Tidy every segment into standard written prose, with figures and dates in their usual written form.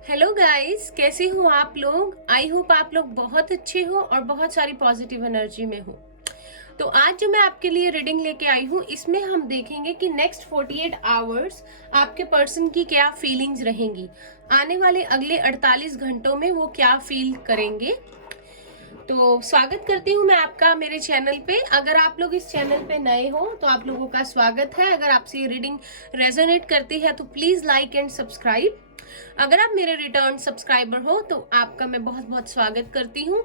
Hello guys, कैसे हो आप लोग। आई होप आप लोग बहुत अच्छे हो और बहुत सारी पॉजिटिव एनर्जी में हो। तो आज जो मैं आपके लिए रीडिंग लेके आई हूँ, इसमें हम देखेंगे कि नेक्स्ट 48 आवर्स आपके पर्सन की क्या फीलिंग्स रहेंगी। आने वाले अगले 48 घंटों में वो क्या फील करेंगे। तो स्वागत करती हूँ मैं आपका मेरे चैनल पे। अगर आप लोग इस चैनल पे नए हो तो आप लोगों का स्वागत है। अगर आपसे ये रीडिंग रेजोनेट करती है तो प्लीज लाइक एंड सब्सक्राइब। अगर आप मेरे रिटर्न सब्सक्राइबर हो तो आपका मैं बहुत बहुत स्वागत करती हूँ।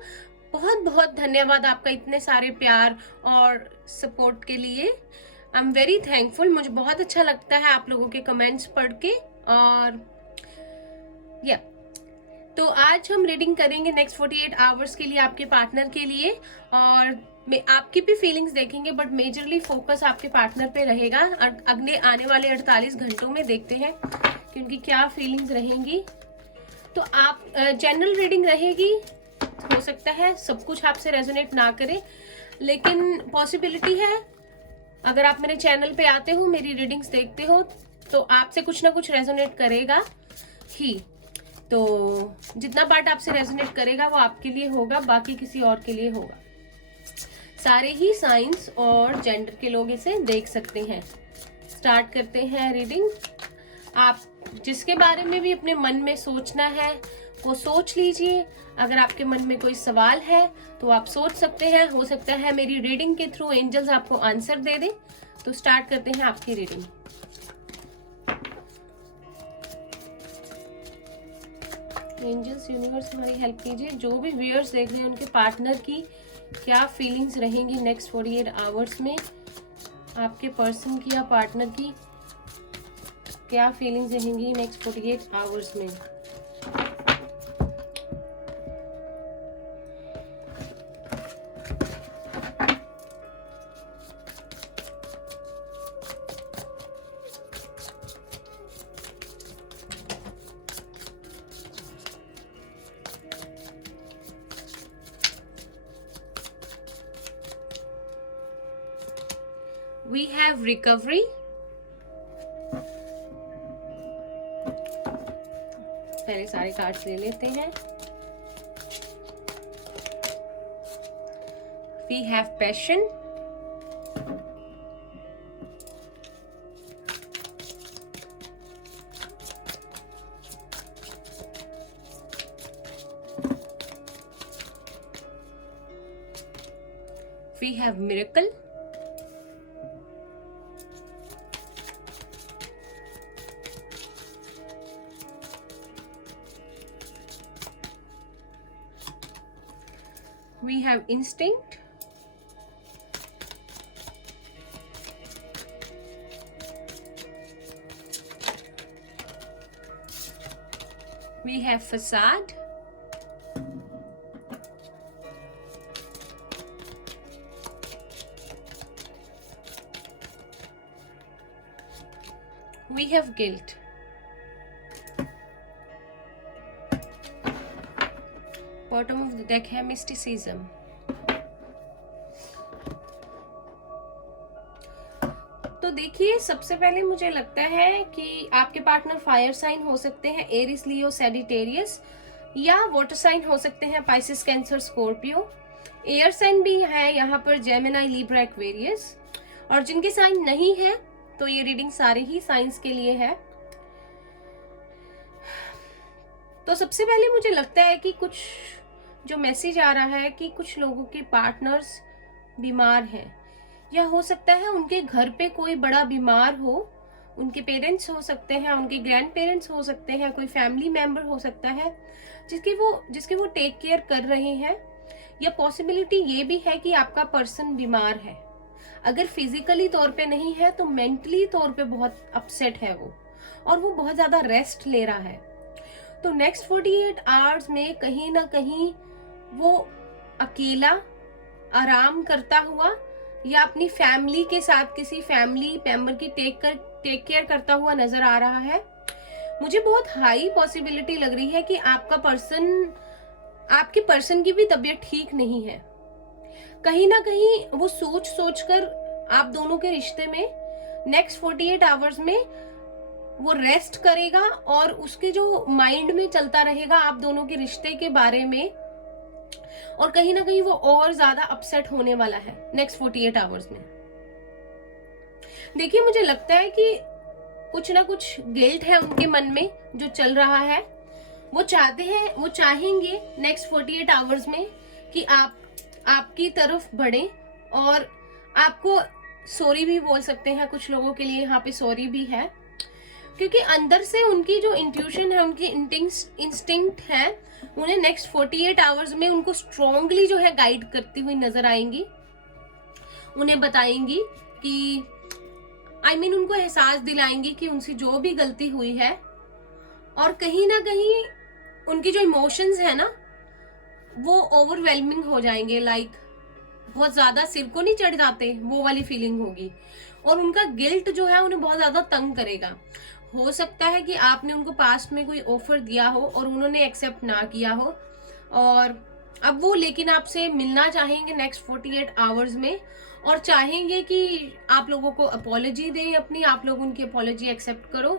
बहुत बहुत धन्यवाद आपका इतने सारे प्यार और सपोर्ट के लिए। I am very thankful. मुझे बहुत अच्छा लगता है आप लोगों के कमेंट्स पढ़ के। और या तो आज हम रीडिंग करेंगे नेक्स्ट 48 आवर्स के लिए आपके पार्टनर के लिए। और आपकी भी फीलिंग्स देखेंगे, बट मेजरली फोकस आपके पार्टनर पे रहेगा। अगले आने वाले 48 घंटों में देखते हैं कि उनकी क्या फीलिंग्स रहेंगी। तो आप जनरल रीडिंग रहेगी। हो सकता है सब कुछ आपसे रेजोनेट ना करे, लेकिन पॉसिबिलिटी है अगर आप मेरे चैनल पे आते हो, मेरी रीडिंग्स देखते हो, तो आपसे कुछ ना कुछ रेजोनेट करेगा ही। तो जितना पार्ट आपसे रेजोनेट करेगा वो आपके लिए होगा, बाकी किसी और के लिए होगा। सारे ही साइंस और जेंडर के लोग इसे देख सकते हैं। स्टार्ट करते हैं रीडिंग। आप जिसके बारे में भी अपने मन में सोचना है वो सोच लीजिए। अगर आपके मन में कोई सवाल है तो आप सोच सकते हैं। हो सकता है मेरी रीडिंग के थ्रू एंजल्स आपको आंसर दे दें। तो स्टार्ट करते हैं आपकी रीडिंग। एंजल्स, यूनिवर्स हमारी हेल्प कीजिए। जो भी व्यूअर्स देख रहे हैं उनके पार्टनर की क्या फीलिंग्स रहेंगी नेक्स्ट 48 आवर्स में। आपके पर्सन की या पार्टनर की क्या फीलिंग्स रहेंगी नेक्स्ट 48 आवर्स में। We have recovery. पहले सारे कार्ड्स ले लेते हैं। We have passion. We have miracle. We have instinct. We have facade. We have guilt. Bottom of the deck है mysticism. तो देखिए, सबसे पहले मुझे लगता है कि आपके पार्टनर फायर साइन हो सकते हैं, एरिस, लियो, सैजिटेरियस, या वाटर साइन हो सकते हैं, Pisces, Cancer, Scorpio. Air sign भी है यहाँ पर, जेमिनी, लिब्रा, एक्वेरियस। और जिनके साइन नहीं है तो ये रीडिंग सारे ही साइंस के लिए है। तो सबसे पहले मुझे लगता है कि कुछ जो मैसेज आ रहा है कि कुछ लोगों के पार्टनर्स बीमार हैं, या हो सकता है उनके घर पे कोई बड़ा बीमार हो। उनके पेरेंट्स हो सकते हैं, उनके ग्रैंड पेरेंट्स हो सकते हैं, कोई फैमिली मेंबर हो सकता है जिसके वो टेक केयर कर रहे हैं। या पॉसिबिलिटी ये भी है कि आपका पर्सन बीमार है। अगर फिजिकली तौर पे नहीं है तो मेंटली तौर पे बहुत अपसेट है वो, और वो बहुत ज्यादा रेस्ट ले रहा है। तो नेक्स्ट 48 आवर्स में कहीं ना कहीं वो अकेला आराम करता हुआ या अपनी फैमिली के साथ किसी फैमिली मेंबर की टेक केयर करता हुआ नजर आ रहा है। मुझे बहुत हाई पॉसिबिलिटी लग रही है कि आपके पर्सन की भी तबीयत ठीक नहीं है। कहीं ना कहीं वो सोच कर आप दोनों के रिश्ते में नेक्स्ट 48 आवर्स में वो रेस्ट करेगा और उसके जो माइंड में चलता रहेगा आप दोनों के रिश्ते के बारे में, और कहीं ना कहीं वो और ज्यादा अपसेट होने वाला है नेक्स्ट 48 आवर्स में। देखिए, मुझे लगता है कि कुछ ना कुछ गिल्ट है उनके मन में जो चल रहा है। वो चाहते हैं, वो चाहेंगे नेक्स्ट 48 आवर्स में कि आप आपकी तरफ बढ़े, और आपको सॉरी भी बोल सकते हैं। कुछ लोगों के लिए यहाँ पे सॉरी भी है, क्योंकि अंदर से उनकी जो इंट्यूशन है, उनकी इंस्टिंक्ट है, उन्हें नेक्स्ट 48 आवर्स में उनको स्ट्रांगली जो है गाइड करती हुई नजर आएंगी। उन्हें बताएंगी कि उनको एहसास दिलाएंगी कि उनसे जो भी गलती हुई है, और कहीं ना कहीं उनकी जो इमोशंस है ना वो ओवरवेलमिंग हो जाएंगे, लाइक बहुत ज्यादा सिर को नहीं चढ़ जाते, वो वाली फीलिंग होगी। और उनका गिल्ट जो है उन्हें बहुत ज्यादा तंग करेगा। हो सकता है कि आपने उनको पास्ट में कोई ऑफर दिया हो और उन्होंने एक्सेप्ट ना किया हो, और अब वो लेकिन आपसे मिलना चाहेंगे नेक्स्ट 48 आवर्स में, और चाहेंगे कि आप लोगों को अपॉलॉजी दें अपनी, आप लोग उनकी अपॉलॉजी एक्सेप्ट करो।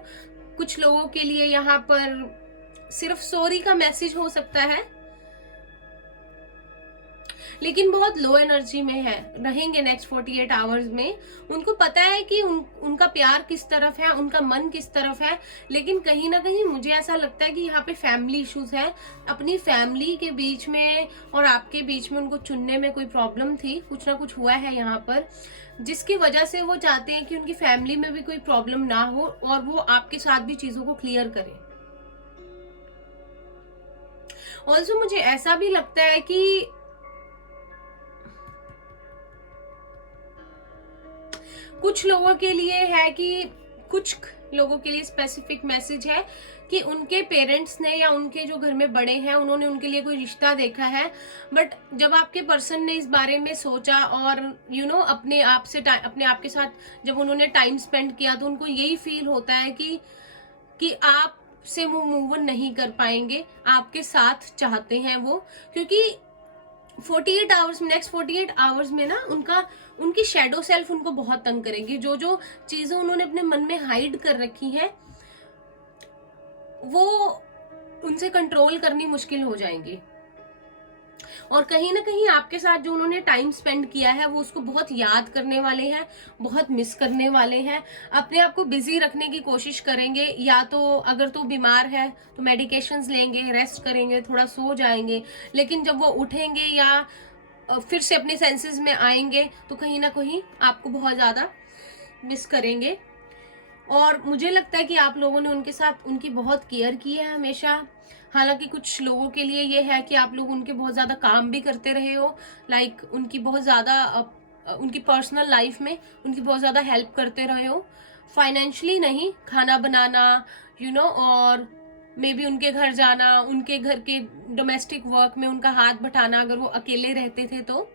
कुछ लोगों के लिए यहाँ पर सिर्फ सॉरी का मैसेज हो सकता है, लेकिन बहुत लो एनर्जी में है, रहेंगे नेक्स्ट 48 आवर्स में। उनको पता है कि उनका प्यार किस तरफ है, उनका मन किस तरफ है, लेकिन कहीं ना कहीं मुझे ऐसा लगता है कि यहाँ पे फैमिली इश्यूज है। अपनी फैमिली के बीच में और आपके बीच में उनको चुनने में कोई प्रॉब्लम थी, कुछ ना कुछ हुआ है यहाँ पर, जिसकी वजह से वो चाहते हैं कि उनकी फैमिली में भी कोई प्रॉब्लम ना हो और वो आपके साथ भी चीजों को क्लियर करें। ऑल्सो मुझे ऐसा भी लगता है कि कुछ लोगों के लिए है कि कुछ लोगों के लिए स्पेसिफिक मैसेज है कि उनके पेरेंट्स ने या उनके जो घर में बड़े हैं उन्होंने उनके लिए कोई रिश्ता देखा है, बट जब आपके पर्सन ने इस बारे में सोचा और अपने आप के साथ जब उन्होंने टाइम स्पेंड किया, तो उनको यही फील होता है कि आप से वो मूव ऑन नहीं कर पाएंगे, आपके साथ चाहते हैं वो। क्योंकि 48 आवर्स, नेक्स्ट 48 आवर्स में ना उनकी शैडो सेल्फ उनको बहुत तंग करेंगी। जो जो चीजें उन्होंने अपने मन में हाइड कर रखी हैं वो उनसे कंट्रोल करनी मुश्किल हो जाएंगी, और कहीं ना कहीं आपके साथ जो उन्होंने टाइम स्पेंड किया है वो उसको बहुत याद करने वाले हैं, बहुत मिस करने वाले हैं। अपने आप को बिजी रखने की कोशिश करेंगे, या तो अगर तो बीमार है तो मेडिकेशंस लेंगे, रेस्ट करेंगे, थोड़ा सो जाएंगे, लेकिन जब वो उठेंगे या फिर से अपने सेंसेस में आएंगे तो कहीं ना कहीं आपको बहुत ज्यादा मिस करेंगे। और मुझे लगता है कि आप लोगों ने उनके साथ उनकी बहुत केयर की है हमेशा। हालांकि कुछ लोगों के लिए ये है कि आप लोग उनके बहुत ज्यादा काम भी करते रहे हो, लाइक उनकी बहुत ज्यादा उनकी पर्सनल लाइफ में उनकी बहुत ज्यादा हेल्प करते रहे हो, फाइनेंशियली नहीं, खाना बनाना और मे बी उनके घर जाना, उनके घर के डोमेस्टिक वर्क में उनका हाथ बटाना, अगर वो अकेले रहते थे तो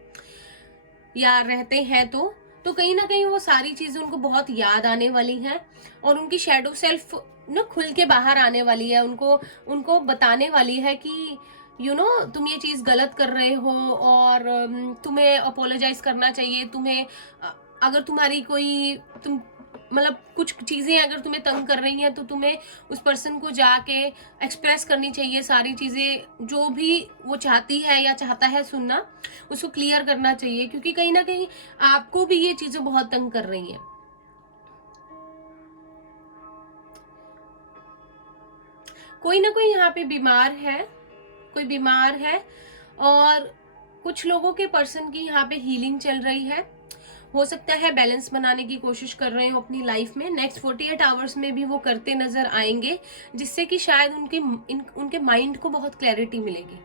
या रहते हैं तो कहीं ना कहीं वो सारी चीजें उनको बहुत याद आने वाली हैं, और उनकी शैडो सेल्फ खुल के बाहर आने वाली है, उनको बताने वाली है कि तुम ये चीज गलत कर रहे हो और तुम्हें अपोलोजाइज करना चाहिए। तुम्हें अगर तुम्हारी कोई मतलब कुछ चीजें अगर तुम्हें तंग कर रही हैं तो तुम्हें उस पर्सन को जाके एक्सप्रेस करनी चाहिए, सारी चीजें जो भी वो चाहती है या चाहता है सुनना, उसको क्लियर करना चाहिए, क्योंकि कहीं ना कहीं आपको भी ये चीजें बहुत तंग कर रही हैं। कोई ना कोई यहाँ पे बीमार है, कोई बीमार है, और कुछ लोगों के पर्सन की यहाँ पे हीलिंग चल रही है। हो सकता है बैलेंस बनाने की कोशिश कर रहे हो अपनी लाइफ में, नेक्स्ट 48 आवर्स में भी वो करते नजर आएंगे, जिससे कि शायद उनके माइंड को बहुत क्लैरिटी मिलेगी।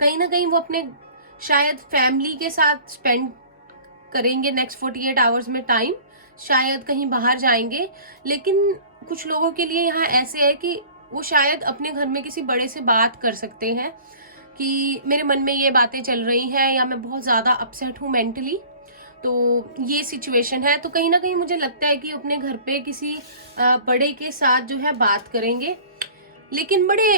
कहीं ना कहीं वो अपने शायद फैमिली के साथ स्पेंड करेंगे नेक्स्ट 48 आवर्स में टाइम, शायद कहीं बाहर जाएंगे। लेकिन कुछ लोगों के लिए यहाँ ऐसे है कि वो शायद अपने घर में किसी बड़े से बात कर सकते हैं कि मेरे मन में ये बातें चल रही हैं, या मैं बहुत ज्यादा अपसेट हूँ मेंटली, तो ये सिचुएशन है। तो कहीं ना कहीं मुझे लगता है कि अपने घर पे किसी बड़े के साथ जो है बात करेंगे, लेकिन बड़े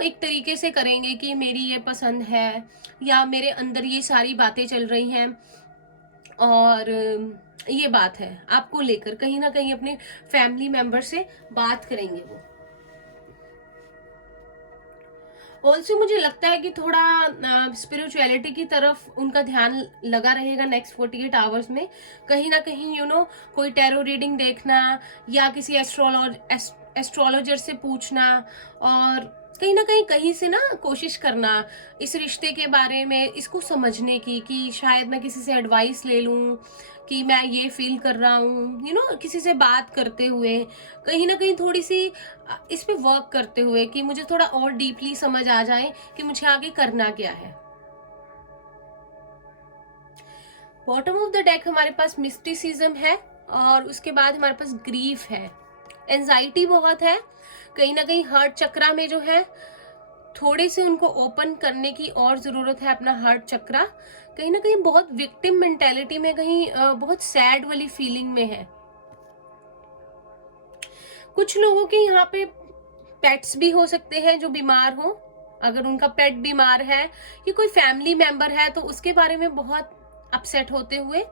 एक तरीके से करेंगे कि मेरी ये पसंद है या मेरे अंदर ये सारी बातें चल रही हैं, और ये बात है, आपको लेकर कहीं ना कहीं अपने फैमिली मेंबर से बात करेंगे वो। ऑल्सो मुझे लगता है कि थोड़ा स्पिरिचुअलिटी की तरफ उनका ध्यान लगा रहेगा नेक्स्ट 48 आवर्स में। कहीं ना कहीं कोई टैरो रीडिंग देखना या किसी एस्ट्रोलॉजर से पूछना, और कहीं ना कहीं से ना कोशिश करना इस रिश्ते के बारे में इसको समझने की, कि शायद मैं किसी से एडवाइस ले लूं कि मैं ये फील कर रहा हूँ, किसी से बात करते हुए कहीं ना कहीं थोड़ी सी इस पे वर्क करते हुए कि मुझे थोड़ा और डीपली समझ आ जाए कि मुझे आगे करना क्या है। बॉटम ऑफ द डेक हमारे पास मिस्टिसिज्म है, और उसके बाद हमारे पास ग्रीफ है, एंजाइटी बहुत है, कहीं ना कहीं हार्ट चक्रा में जो है थोड़े से उनको ओपन करने की और जरूरत है अपना हार्ट चक्रा। कहीं ना कहीं बहुत विक्टिम मेंटेलिटी में, कहीं बहुत सैड वाली फीलिंग में है। कुछ लोगों के यहाँ पे पेट्स भी हो सकते हैं जो बीमार हो। अगर उनका पेट बीमार है या कोई फैमिली मेंबर है तो उसके बारे में बहुत अपसेट होते हुए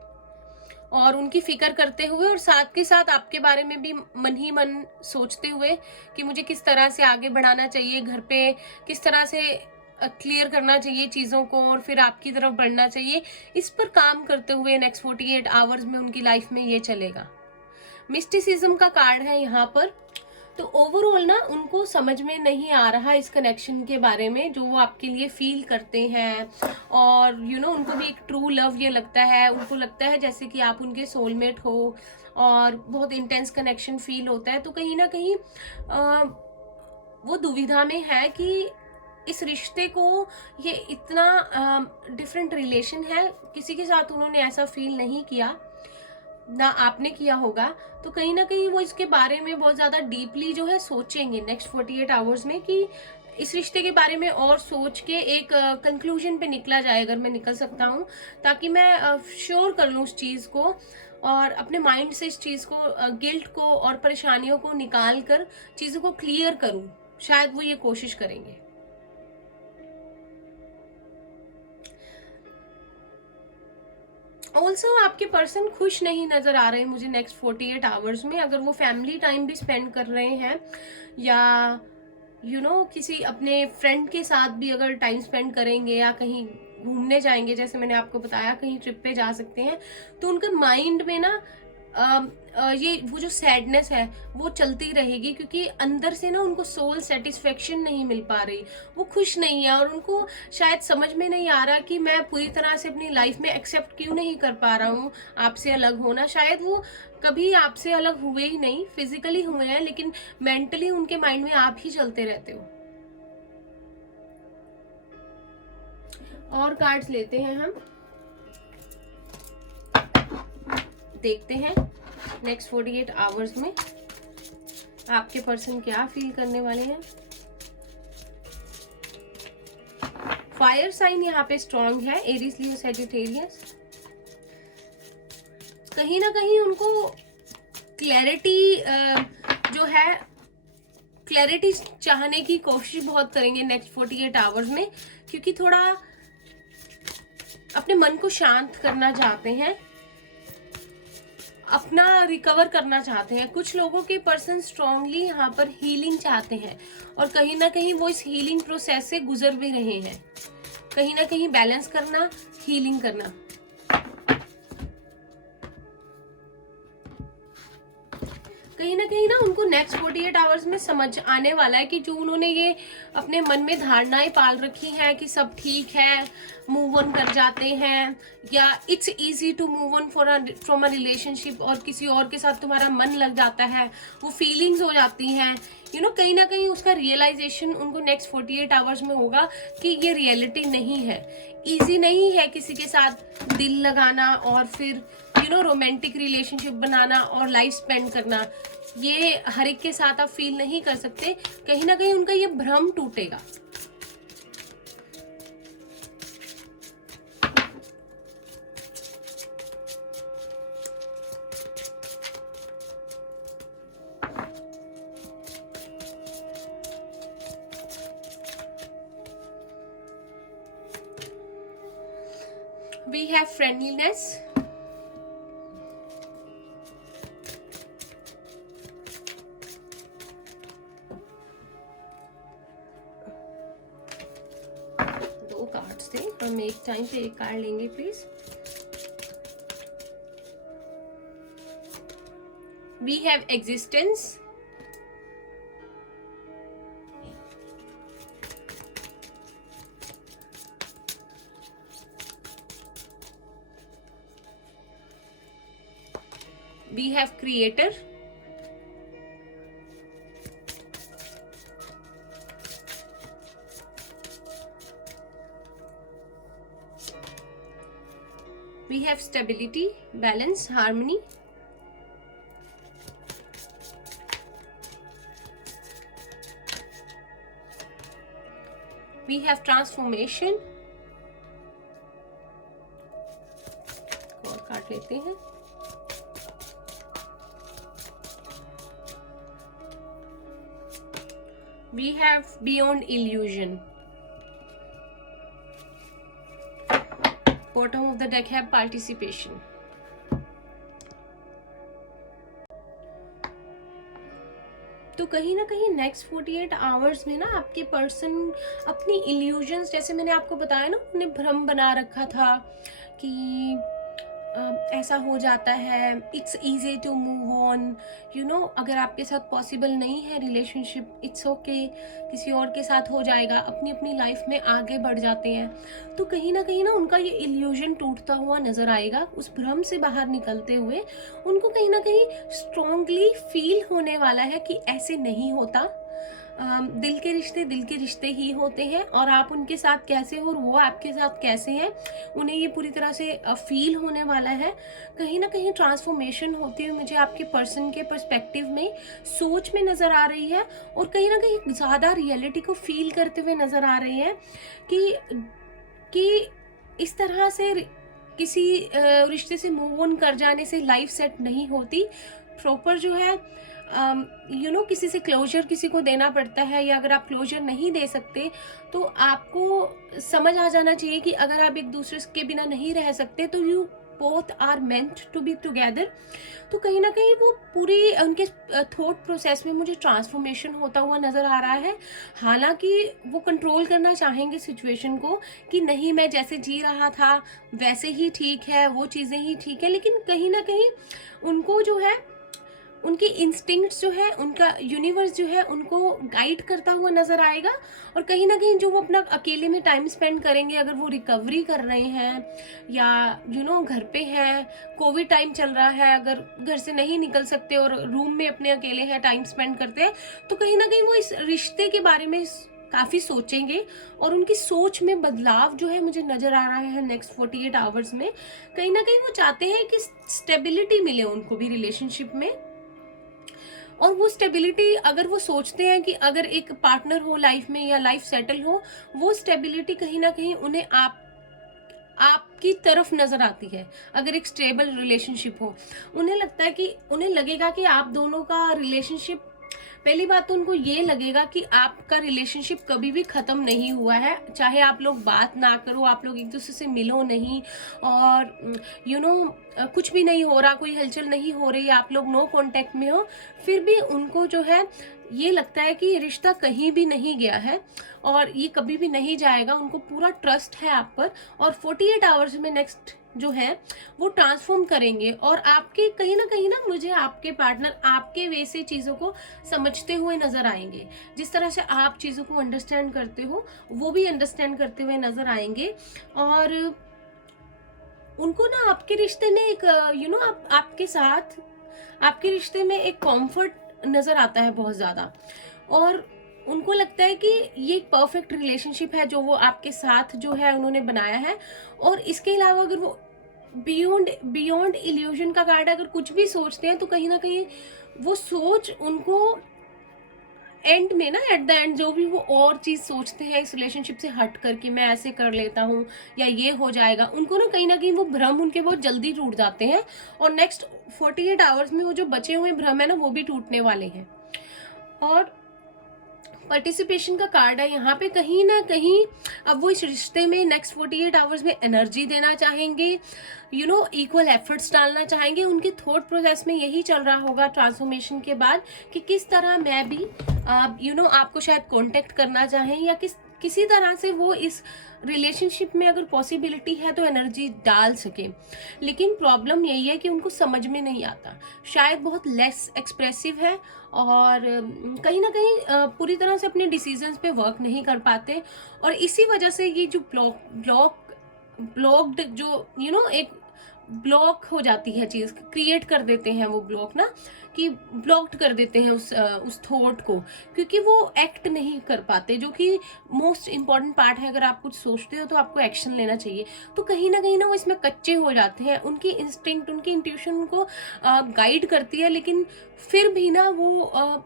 और उनकी फिक्र करते हुए, और साथ के साथ आपके बारे में भी मन ही मन सोचते हुए कि मुझे किस तरह से आगे बढ़ाना चाहिए, घर पे किस तरह से क्लियर करना चाहिए चीज़ों को और फिर आपकी तरफ बढ़ना चाहिए, इस पर काम करते हुए नेक्स्ट 48 आवर्स में उनकी लाइफ में ये चलेगा। मिस्टिसिज्म का कार्ड है यहाँ पर। तो ओवरऑल ना उनको समझ में नहीं आ रहा इस कनेक्शन के बारे में जो वो आपके लिए फील करते हैं, और उनको भी एक ट्रू लव ये लगता है, उनको लगता है जैसे कि आप उनके सोलमेट हो और बहुत इंटेंस कनेक्शन फील होता है। तो कहीं ना कहीं वो दुविधा में है कि इस रिश्ते को, ये इतना डिफरेंट रिलेशन है, किसी के साथ उन्होंने ऐसा फील नहीं किया, ना आपने किया होगा। तो कहीं ना कहीं वो इसके बारे में बहुत ज्यादा डीपली जो है सोचेंगे नेक्स्ट 48 आवर्स में कि इस रिश्ते के बारे में और सोच के एक कंक्लूजन पे निकला जाए, अगर मैं निकल सकता हूँ, ताकि मैं श्योर कर लूँ उस चीज को और अपने माइंड से इस चीज को, गिल्ट को और परेशानियों को निकाल कर चीजों को क्लियर करूँ। शायद वो ये कोशिश करेंगे। ऑल्सो आपके पर्सन खुश नहीं नजर आ रहे हैं मुझे नेक्स्ट 48 आवर्स में। अगर वो फैमिली टाइम भी स्पेंड कर रहे हैं या किसी अपने फ्रेंड के साथ भी अगर टाइम स्पेंड करेंगे या कहीं घूमने जाएंगे, जैसे मैंने आपको बताया कहीं ट्रिप पे जा सकते हैं, तो उनके माइंड में ना ये वो जो सैडनेस है वो चलती रहेगी, क्योंकि अंदर से ना उनको सोल सेटिस्फेक्शन नहीं मिल पा रही, वो खुश नहीं है और उनको शायद समझ में नहीं आ रहा कि मैं पूरी तरह से अपनी लाइफ में एक्सेप्ट क्यों नहीं कर पा रहा हूँ आपसे अलग होना। शायद वो कभी आपसे अलग हुए ही नहीं, फिजिकली हुए हैं, लेकिन मेंटली उनके माइंड में आप ही चलते रहते हो। और कार्ड्स लेते हैं हम, देखते हैं नेक्स्ट 48 आवर्स में आपके पर्सन क्या फील करने वाले हैं। फायर साइन यहाँ पे स्ट्रांग है, एरीज, लियो, सैजिटेरियस। कहीं ना कहीं उनको क्लैरिटी जो है, क्लैरिटी चाहने की कोशिश बहुत करेंगे नेक्स्ट 48 आवर्स में, क्योंकि थोड़ा अपने मन को शांत करना चाहते हैं, अपना रिकवर करना चाहते हैं। कुछ लोगों के पर्सन स्ट्रांगली यहाँ पर हीलिंग चाहते हैं और कहीं ना कहीं वो इस हीलिंग प्रोसेस से गुजर भी रहे हैं। कहीं ना कहीं बैलेंस करना, हीलिंग करना। कहीं ना कहीं ना उनको नेक्स्ट 48 आवर्स में समझ आने वाला है कि जो उन्होंने ये अपने मन में धारणाएं पाल रखी हैं कि सब ठीक है, मूव ऑन कर जाते हैं, या it's easy to move on from a relationship, और किसी और के साथ तुम्हारा मन लग जाता है, वो फीलिंग्स हो जाती हैं, कहीं ना कहीं उसका रियलाइजेशन उनको नेक्स्ट 48 आवर्स में होगा कि ये रियलिटी नहीं है। इजी नहीं है किसी के साथ दिल लगाना और फिर रोमांटिक रिलेशनशिप बनाना और लाइफ स्पेंड करना। ये हर एक के साथ आप फील नहीं कर सकते। कहीं ना कहीं उनका ये भ्रम टूटेगा। We have friendliness, हम एक टाइम पे एक कार्ड लेंगे please. We have existence, we have creator, we have stability, balance, harmony, we have transformation। और काट लेते हैं। We have beyond illusion। Bottom of the deck है participation। तो कहीं ना कहीं नेक्स्ट 48 आवर्स में ना आपके पर्सन अपनी इल्यूजन्स, जैसे मैंने आपको बताया ना, उन्हें भ्रम बना रखा था कि ऐसा हो जाता है, it's easy to move on, you know, अगर आपके साथ पॉसिबल नहीं है रिलेशनशिप, इट्स ओके, किसी और के साथ हो जाएगा, अपनी अपनी लाइफ में आगे बढ़ जाते हैं। तो कहीं ना उनका ये इल्यूजन टूटता हुआ नजर आएगा। उस भ्रम से बाहर निकलते हुए उनको कहीं ना कहीं स्ट्रॉन्गली फील होने वाला है कि ऐसे नहीं होता, दिल के रिश्ते ही होते हैं, और आप उनके साथ कैसे हो और वो आपके साथ कैसे हैं, उन्हें ये पूरी तरह से फील होने वाला है। कहीं ना कहीं ट्रांसफॉर्मेशन होती हुई मुझे आपके पर्सन के पर्सपेक्टिव में, सोच में नज़र आ रही है, और कहीं ना कहीं ज़्यादा रियलिटी को फील करते हुए नज़र आ रहे हैं कि इस तरह से किसी रिश्ते से मूव ऑन कर जाने से लाइफ सेट नहीं होती। प्रॉपर जो है किसी से क्लोजर किसी को देना पड़ता है, या अगर आप क्लोजर नहीं दे सकते तो आपको समझ आ जाना चाहिए कि अगर आप एक दूसरे के बिना नहीं रह सकते तो you both are meant to be together. तो कहीं ना कहीं वो पूरी उनके थॉट प्रोसेस में मुझे ट्रांसफॉर्मेशन होता हुआ नज़र आ रहा है। हालांकि वो कंट्रोल करना चाहेंगे सिचुएशन को कि नहीं, मैं जैसे जी रहा था वैसे ही ठीक है, वो चीज़ें ही ठीक है, लेकिन कहीं ना कहीं उनको जो है, उनकी इंस्टिंक्ट्स जो है, उनका यूनिवर्स जो है उनको गाइड करता हुआ नजर आएगा। और कहीं ना कहीं जो वो अपना अकेले में टाइम स्पेंड करेंगे, अगर वो रिकवरी कर रहे हैं या घर पे हैं, कोविड टाइम चल रहा है, अगर घर से नहीं निकल सकते और रूम में अपने अकेले हैं, टाइम स्पेंड करते हैं, तो कहीं ना कहीं वो इस रिश्ते के बारे में काफ़ी सोचेंगे, और उनकी सोच में बदलाव जो है मुझे नज़र आ रहा है नेक्स्ट 48 आवर्स में। कहीं ना कहीं वो चाहते हैं कि स्टेबिलिटी मिले उनको भी रिलेशनशिप में, और वो स्टेबिलिटी अगर वो सोचते हैं कि अगर एक पार्टनर हो लाइफ में या लाइफ सेटल हो, वो स्टेबिलिटी कहीं ना कहीं उन्हें आपकी तरफ नजर आती है। अगर एक स्टेबल रिलेशनशिप हो, उन्हें लगता है कि उन्हें लगेगा कि आप दोनों का रिलेशनशिप, पहली बात तो उनको ये लगेगा कि आपका रिलेशनशिप कभी भी खत्म नहीं हुआ है, चाहे आप लोग बात ना करो, आप लोग एक दूसरे से मिलो नहीं, और कुछ भी नहीं हो रहा, कोई हलचल नहीं हो रही, आप लोग नो कांटेक्ट में हो, फिर भी उनको जो है ये लगता है कि ये रिश्ता कहीं भी नहीं गया है और ये कभी भी नहीं जाएगा। उनको पूरा ट्रस्ट है आप पर, और 48 आवर्स में नेक्स्ट जो है वो ट्रांसफॉर्म करेंगे, और आपके कहीं ना मुझे आपके पार्टनर आपके वे से चीज़ों को समझते हुए नजर आएंगे। जिस तरह से आप चीज़ों को अंडरस्टैंड करते हो वो भी अंडरस्टैंड करते हुए नजर आएंगे, और उनको ना आपके रिश्ते में एक आपके साथ आपके रिश्ते में एक कॉम्फर्ट नजर आता है बहुत ज़्यादा, और उनको लगता है कि ये एक परफेक्ट रिलेशनशिप है जो वो आपके साथ जो है उन्होंने बनाया है। और इसके अलावा अगर वो बियॉन्ड इल्यूजन का कार्ड, अगर कुछ भी सोचते हैं तो कहीं ना कहीं वो सोच उनको एंड में ना, एट द एंड जो भी वो और चीज़ सोचते हैं इस रिलेशनशिप से हट करके, मैं ऐसे कर लेता हूँ या ये हो जाएगा, उनको ना कहीं वो भ्रम उनके बहुत जल्दी टूट जाते हैं, और नेक्स्ट 48 आवर्स में वो जो बचे हुए भ्रम है ना वो भी टूटने वाले हैं। और पार्टिसिपेशन का कार्ड है यहाँ पे, कहीं ना कहीं अब वो इस रिश्ते में नेक्स्ट 48 आवर्स में एनर्जी देना चाहेंगे, इक्वल एफर्ट्स डालना चाहेंगे। उनके थॉट प्रोसेस में यही चल रहा होगा ट्रांसफॉर्मेशन के बाद कि किस तरह मैं भी आपको शायद कांटेक्ट करना चाहें, या किसी तरह से वो इस रिलेशनशिप में अगर पॉसिबिलिटी है तो एनर्जी डाल सके। लेकिन प्रॉब्लम यही है कि उनको समझ में नहीं आता, शायद बहुत लेस एक्सप्रेसिव है और कहीं ना कहीं पूरी तरह से अपने डिसीजंस पे वर्क नहीं कर पाते। और इसी वजह से ये जो ब्लॉक्ड जो एक ब्लॉक हो जाती है चीज, क्रिएट कर देते हैं वो ब्लॉक ना, कि ब्लॉक्ड कर देते हैं उस थॉट को, क्योंकि वो एक्ट नहीं कर पाते, जो कि मोस्ट इम्पॉर्टेंट पार्ट है। अगर आप कुछ सोचते हो तो आपको एक्शन लेना चाहिए, तो कहीं ना वो इसमें कच्चे हो जाते हैं। उनकी इंस्टिंक्ट, उनकी इंट्यूशन उनको गाइड करती है, लेकिन फिर भी ना वो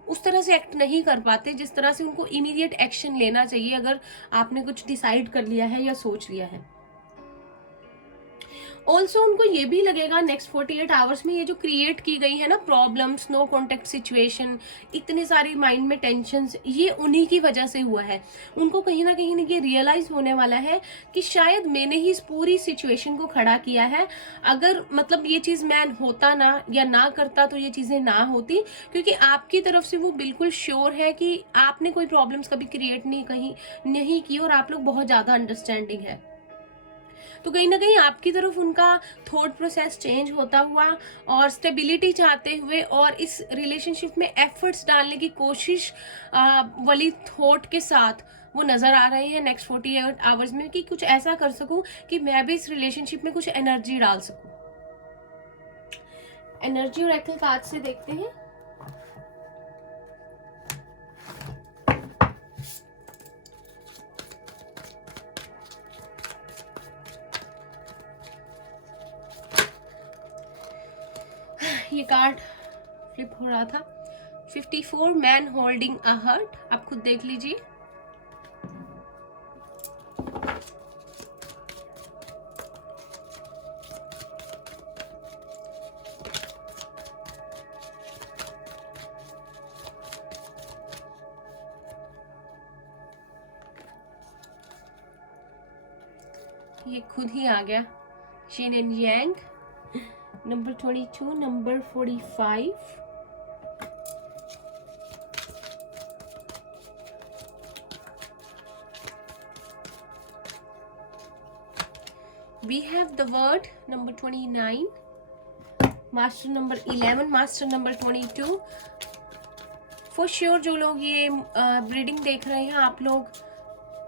उस तरह से एक्ट नहीं कर पाते जिस तरह से उनको इमीडिएट एक्शन लेना चाहिए अगर आपने कुछ डिसाइड कर लिया है या सोच लिया है। ऑल्सो उनको ये भी लगेगा नेक्स्ट 48 आवर्स में ये जो क्रिएट की गई है ना प्रॉब्लम्स, नो कॉन्टेक्ट सिचुएशन, इतने सारी माइंड में टेंशन, ये उन्हीं की वजह से हुआ है। उनको कहीं ना ये रियलाइज होने वाला है कि शायद मैंने ही इस पूरी सिचुएशन को खड़ा किया है। अगर मतलब ये चीज मैं होता ना या ना करता तो ये चीजें ना होती, क्योंकि आपकी तरफ से वो बिल्कुल श्योर है कि आपने कोई प्रॉब्लम्स कभी क्रिएट नहीं की और आप लोग बहुत ज्यादा अंडरस्टैंडिंग है। तो कहीं ना कहीं आपकी तरफ उनका थॉट प्रोसेस चेंज होता हुआ और स्टेबिलिटी चाहते हुए और इस रिलेशनशिप में एफर्ट्स डालने की कोशिश वाली थॉट के साथ वो नजर आ रहे हैं नेक्स्ट 48 आवर्स में, कि कुछ ऐसा कर सकूं कि मैं भी इस रिलेशनशिप में कुछ एनर्जी डाल सकूं। एनर्जी ओरेकल कार्ड से देखते हैं। ये कार्ड फ्लिप हो रहा था, 54 मैन होल्डिंग अ हार्ट। आप खुद देख लीजिए। ये खुद ही आ गया, Yin and Yang, number 22, number 45, we have the word number 29, master number 11, master number 22। for sure जो लोग ये रीडिंग देख रहे हैं, आप लोग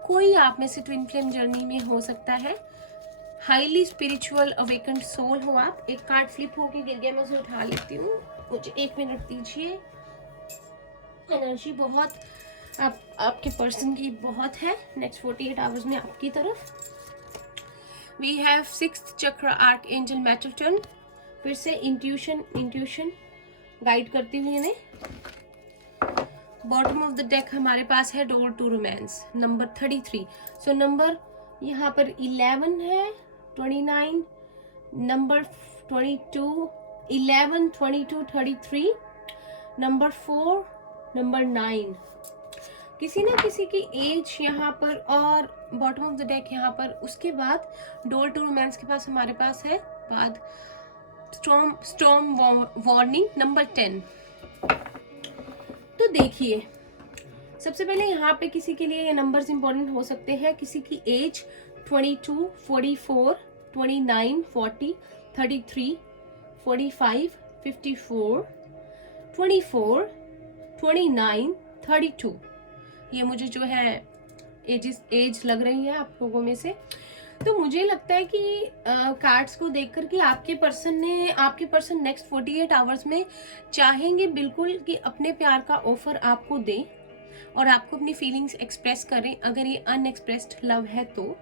कोई आप में से ट्विन फ्लेम जर्नी में हो सकता है, हाईली स्पिरिचुअल अवेकेंड सोल हो आप। एक कार्ड फ्लिप होके गिर गया, मैं उसे उठा लेती हूँ, मुझे 1 मिनट दीजिए। एनर्जी बहुत आपके पर्सन की बहुत है नेक्स्ट 48 आवर्स में आपकी तरफ। वी हैव 6th चक्र आर्क एंजल मेटलटन, फिर से इंट्यूशन गाइड करती हुई इन्हें। बॉटम ऑफ द डेक हमारे पास है door to romance, number 33। So number यहाँ पर 11 है, 29, नंबर 22, 11, 22, 33, नंबर 4, नंबर 9। किसी ना किसी की एज यहाँ पर और बॉटम ऑफ द डेक यहाँ पर। उसके बाद डोर टू रोमांस के पास हमारे पास है बाद स्टॉर्म वार्निंग, नंबर 10। तो देखिए, सबसे पहले यहाँ पे किसी के लिए ये नंबर्स इंपॉर्टेंट हो सकते हैं। किसी की एज 22, 44, 29, 40, 33, 45, 54, 24, 29, 32। ये मुझे जो है एज लग रही है आप लोगों में से। तो मुझे लगता है कि कार्ड्स को देखकर कि आपके पर्सन नेक्स्ट 48 आवर्स में चाहेंगे बिल्कुल कि अपने प्यार का ऑफर आपको दें और आपको अपनी फीलिंग्स एक्सप्रेस करें, अगर ये अनएक्सप्रेस्ड लव है तो।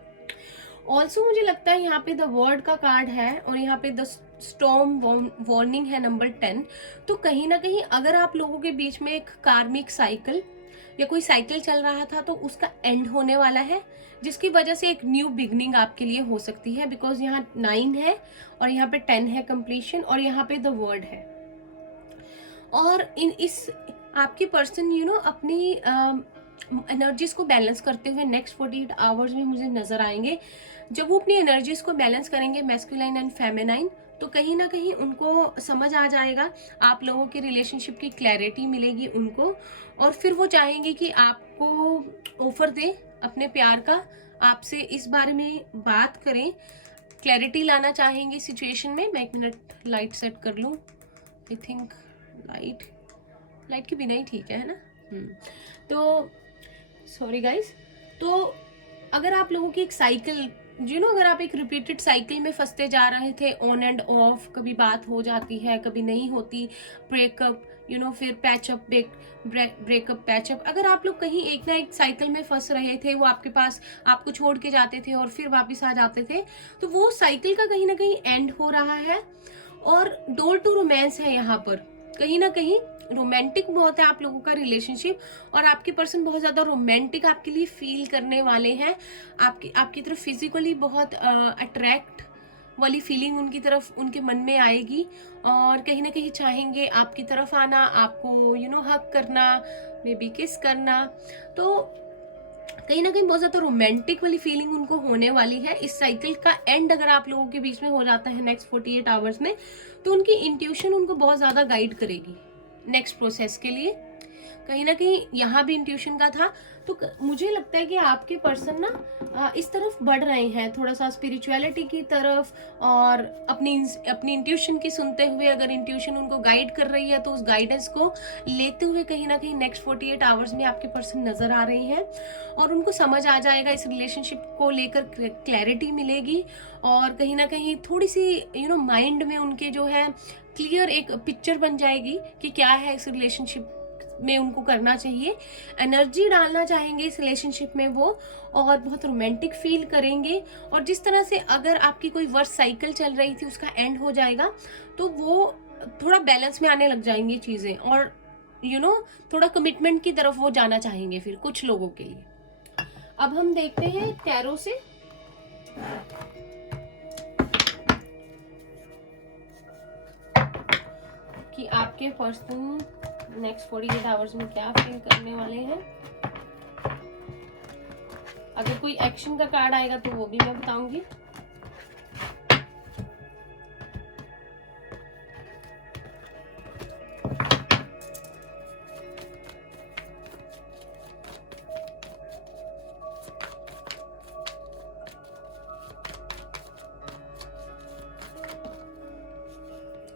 ऑल्सो मुझे लगता है यहाँ पे द वर्ड का कार्ड है और यहाँ पे द स्टॉर्म वार्निंग है, नंबर 10। तो कहीं ना कहीं अगर आप लोगों के बीच में एक कार्मिक साइकिल या कोई साइकिल चल रहा था तो उसका एंड होने वाला है, जिसकी वजह से एक न्यू बिगनिंग आपके लिए हो सकती है। बिकॉज यहाँ 9 है और यहाँ पे 10 है कंप्लीशन और यहाँ पे द वर्ड है। और इस आपके पर्सन अपनी एनर्जीज को बैलेंस करते हुए नेक्स्ट 48 आवर्स में मुझे नजर आएंगे। जब वो अपनी एनर्जीज को बैलेंस करेंगे मैस्कुलाइन एंड फेमिनाइन, तो कहीं ना कहीं उनको समझ आ जाएगा, आप लोगों के रिलेशनशिप की क्लैरिटी मिलेगी उनको, और फिर वो चाहेंगे कि आपको ऑफर दे अपने प्यार का, आपसे इस बारे में बात करें, क्लैरिटी लाना चाहेंगे सिचुएशन में। मैं 1 मिनट लाइट सेट कर लूँ। आई थिंक लाइट के बिना ही ठीक है ना। तो सॉरी गाइस। तो अगर आप लोगों की एक साइकिल अगर आप एक रिपीटेड साइकिल में फंसते जा रहे थे, ऑन एंड ऑफ, कभी बात हो जाती है कभी नहीं होती, ब्रेकअप फिर पैचअप, ब्रेकअप पैचअप, अगर आप लोग कहीं एक ना एक साइकिल में फंस रहे थे, वो आपके पास आपको छोड़ के जाते थे और फिर वापस आ जाते थे, तो वो साइकिल का कहीं ना कहीं एंड हो रहा है। और डोर टू रोमांस है यहाँ पर, कहीं ना कहीं रोमांटिक बहुत है आप लोगों का रिलेशनशिप, और आपके पर्सन बहुत ज्यादा रोमांटिक आपके लिए फील करने वाले हैं, आपकी तरफ फिजिकली बहुत अट्रैक्ट वाली फीलिंग उनकी तरफ उनके मन में आएगी, और कहीं ना कहीं चाहेंगे आपकी तरफ आना, आपको हक करना, मे बी किस करना। तो कहीं ना कहीं बहुत ज्यादा रोमांटिक वाली फीलिंग उनको होने वाली है। इस साइकिल का एंड अगर आप लोगों के बीच में हो जाता है नेक्स्ट 48 आवर्स में, तो उनकी इंट्यूशन उनको बहुत ज्यादा गाइड करेगी नेक्स्ट प्रोसेस के लिए। कहीं ना कहीं यहाँ भी इंट्यूशन का था, तो मुझे लगता है कि आपके पर्सन ना इस तरफ बढ़ रहे हैं, थोड़ा सा स्पिरिचुअलिटी की तरफ, और अपनी इंट्यूशन की सुनते हुए, अगर इंट्यूशन उनको गाइड कर रही है तो उस गाइडेंस को लेते हुए कहीं ना कहीं नेक्स्ट 48 आवर्स में आपके पर्सन नजर आ रही हैं, और उनको समझ आ जाएगा, इस रिलेशनशिप को लेकर क्लैरिटी मिलेगी, और कहीं ना कहीं थोड़ी सी माइंड में उनके जो है क्लियर एक पिक्चर बन जाएगी कि क्या है इस रिलेशनशिप में उनको करना चाहिए, एनर्जी डालना चाहेंगे इस रिलेशनशिप में वो, और बहुत रोमांटिक फील करेंगे। और जिस तरह से अगर आपकी कोई वर्ष साइकिल चल रही थी उसका एंड हो जाएगा, तो वो थोड़ा बैलेंस में आने लग जाएंगी चीजें, और थोड़ा कमिटमेंट की तरफ वो जाना चाहेंगे फिर कुछ लोगों के लिए। अब हम देखते हैं टैरो से कि आपके पर्सन नेक्स्ट 48 आवर्स में क्या फील करने वाले हैं। अगर कोई एक्शन का कार्ड आएगा तो वो भी मैं बताऊंगी।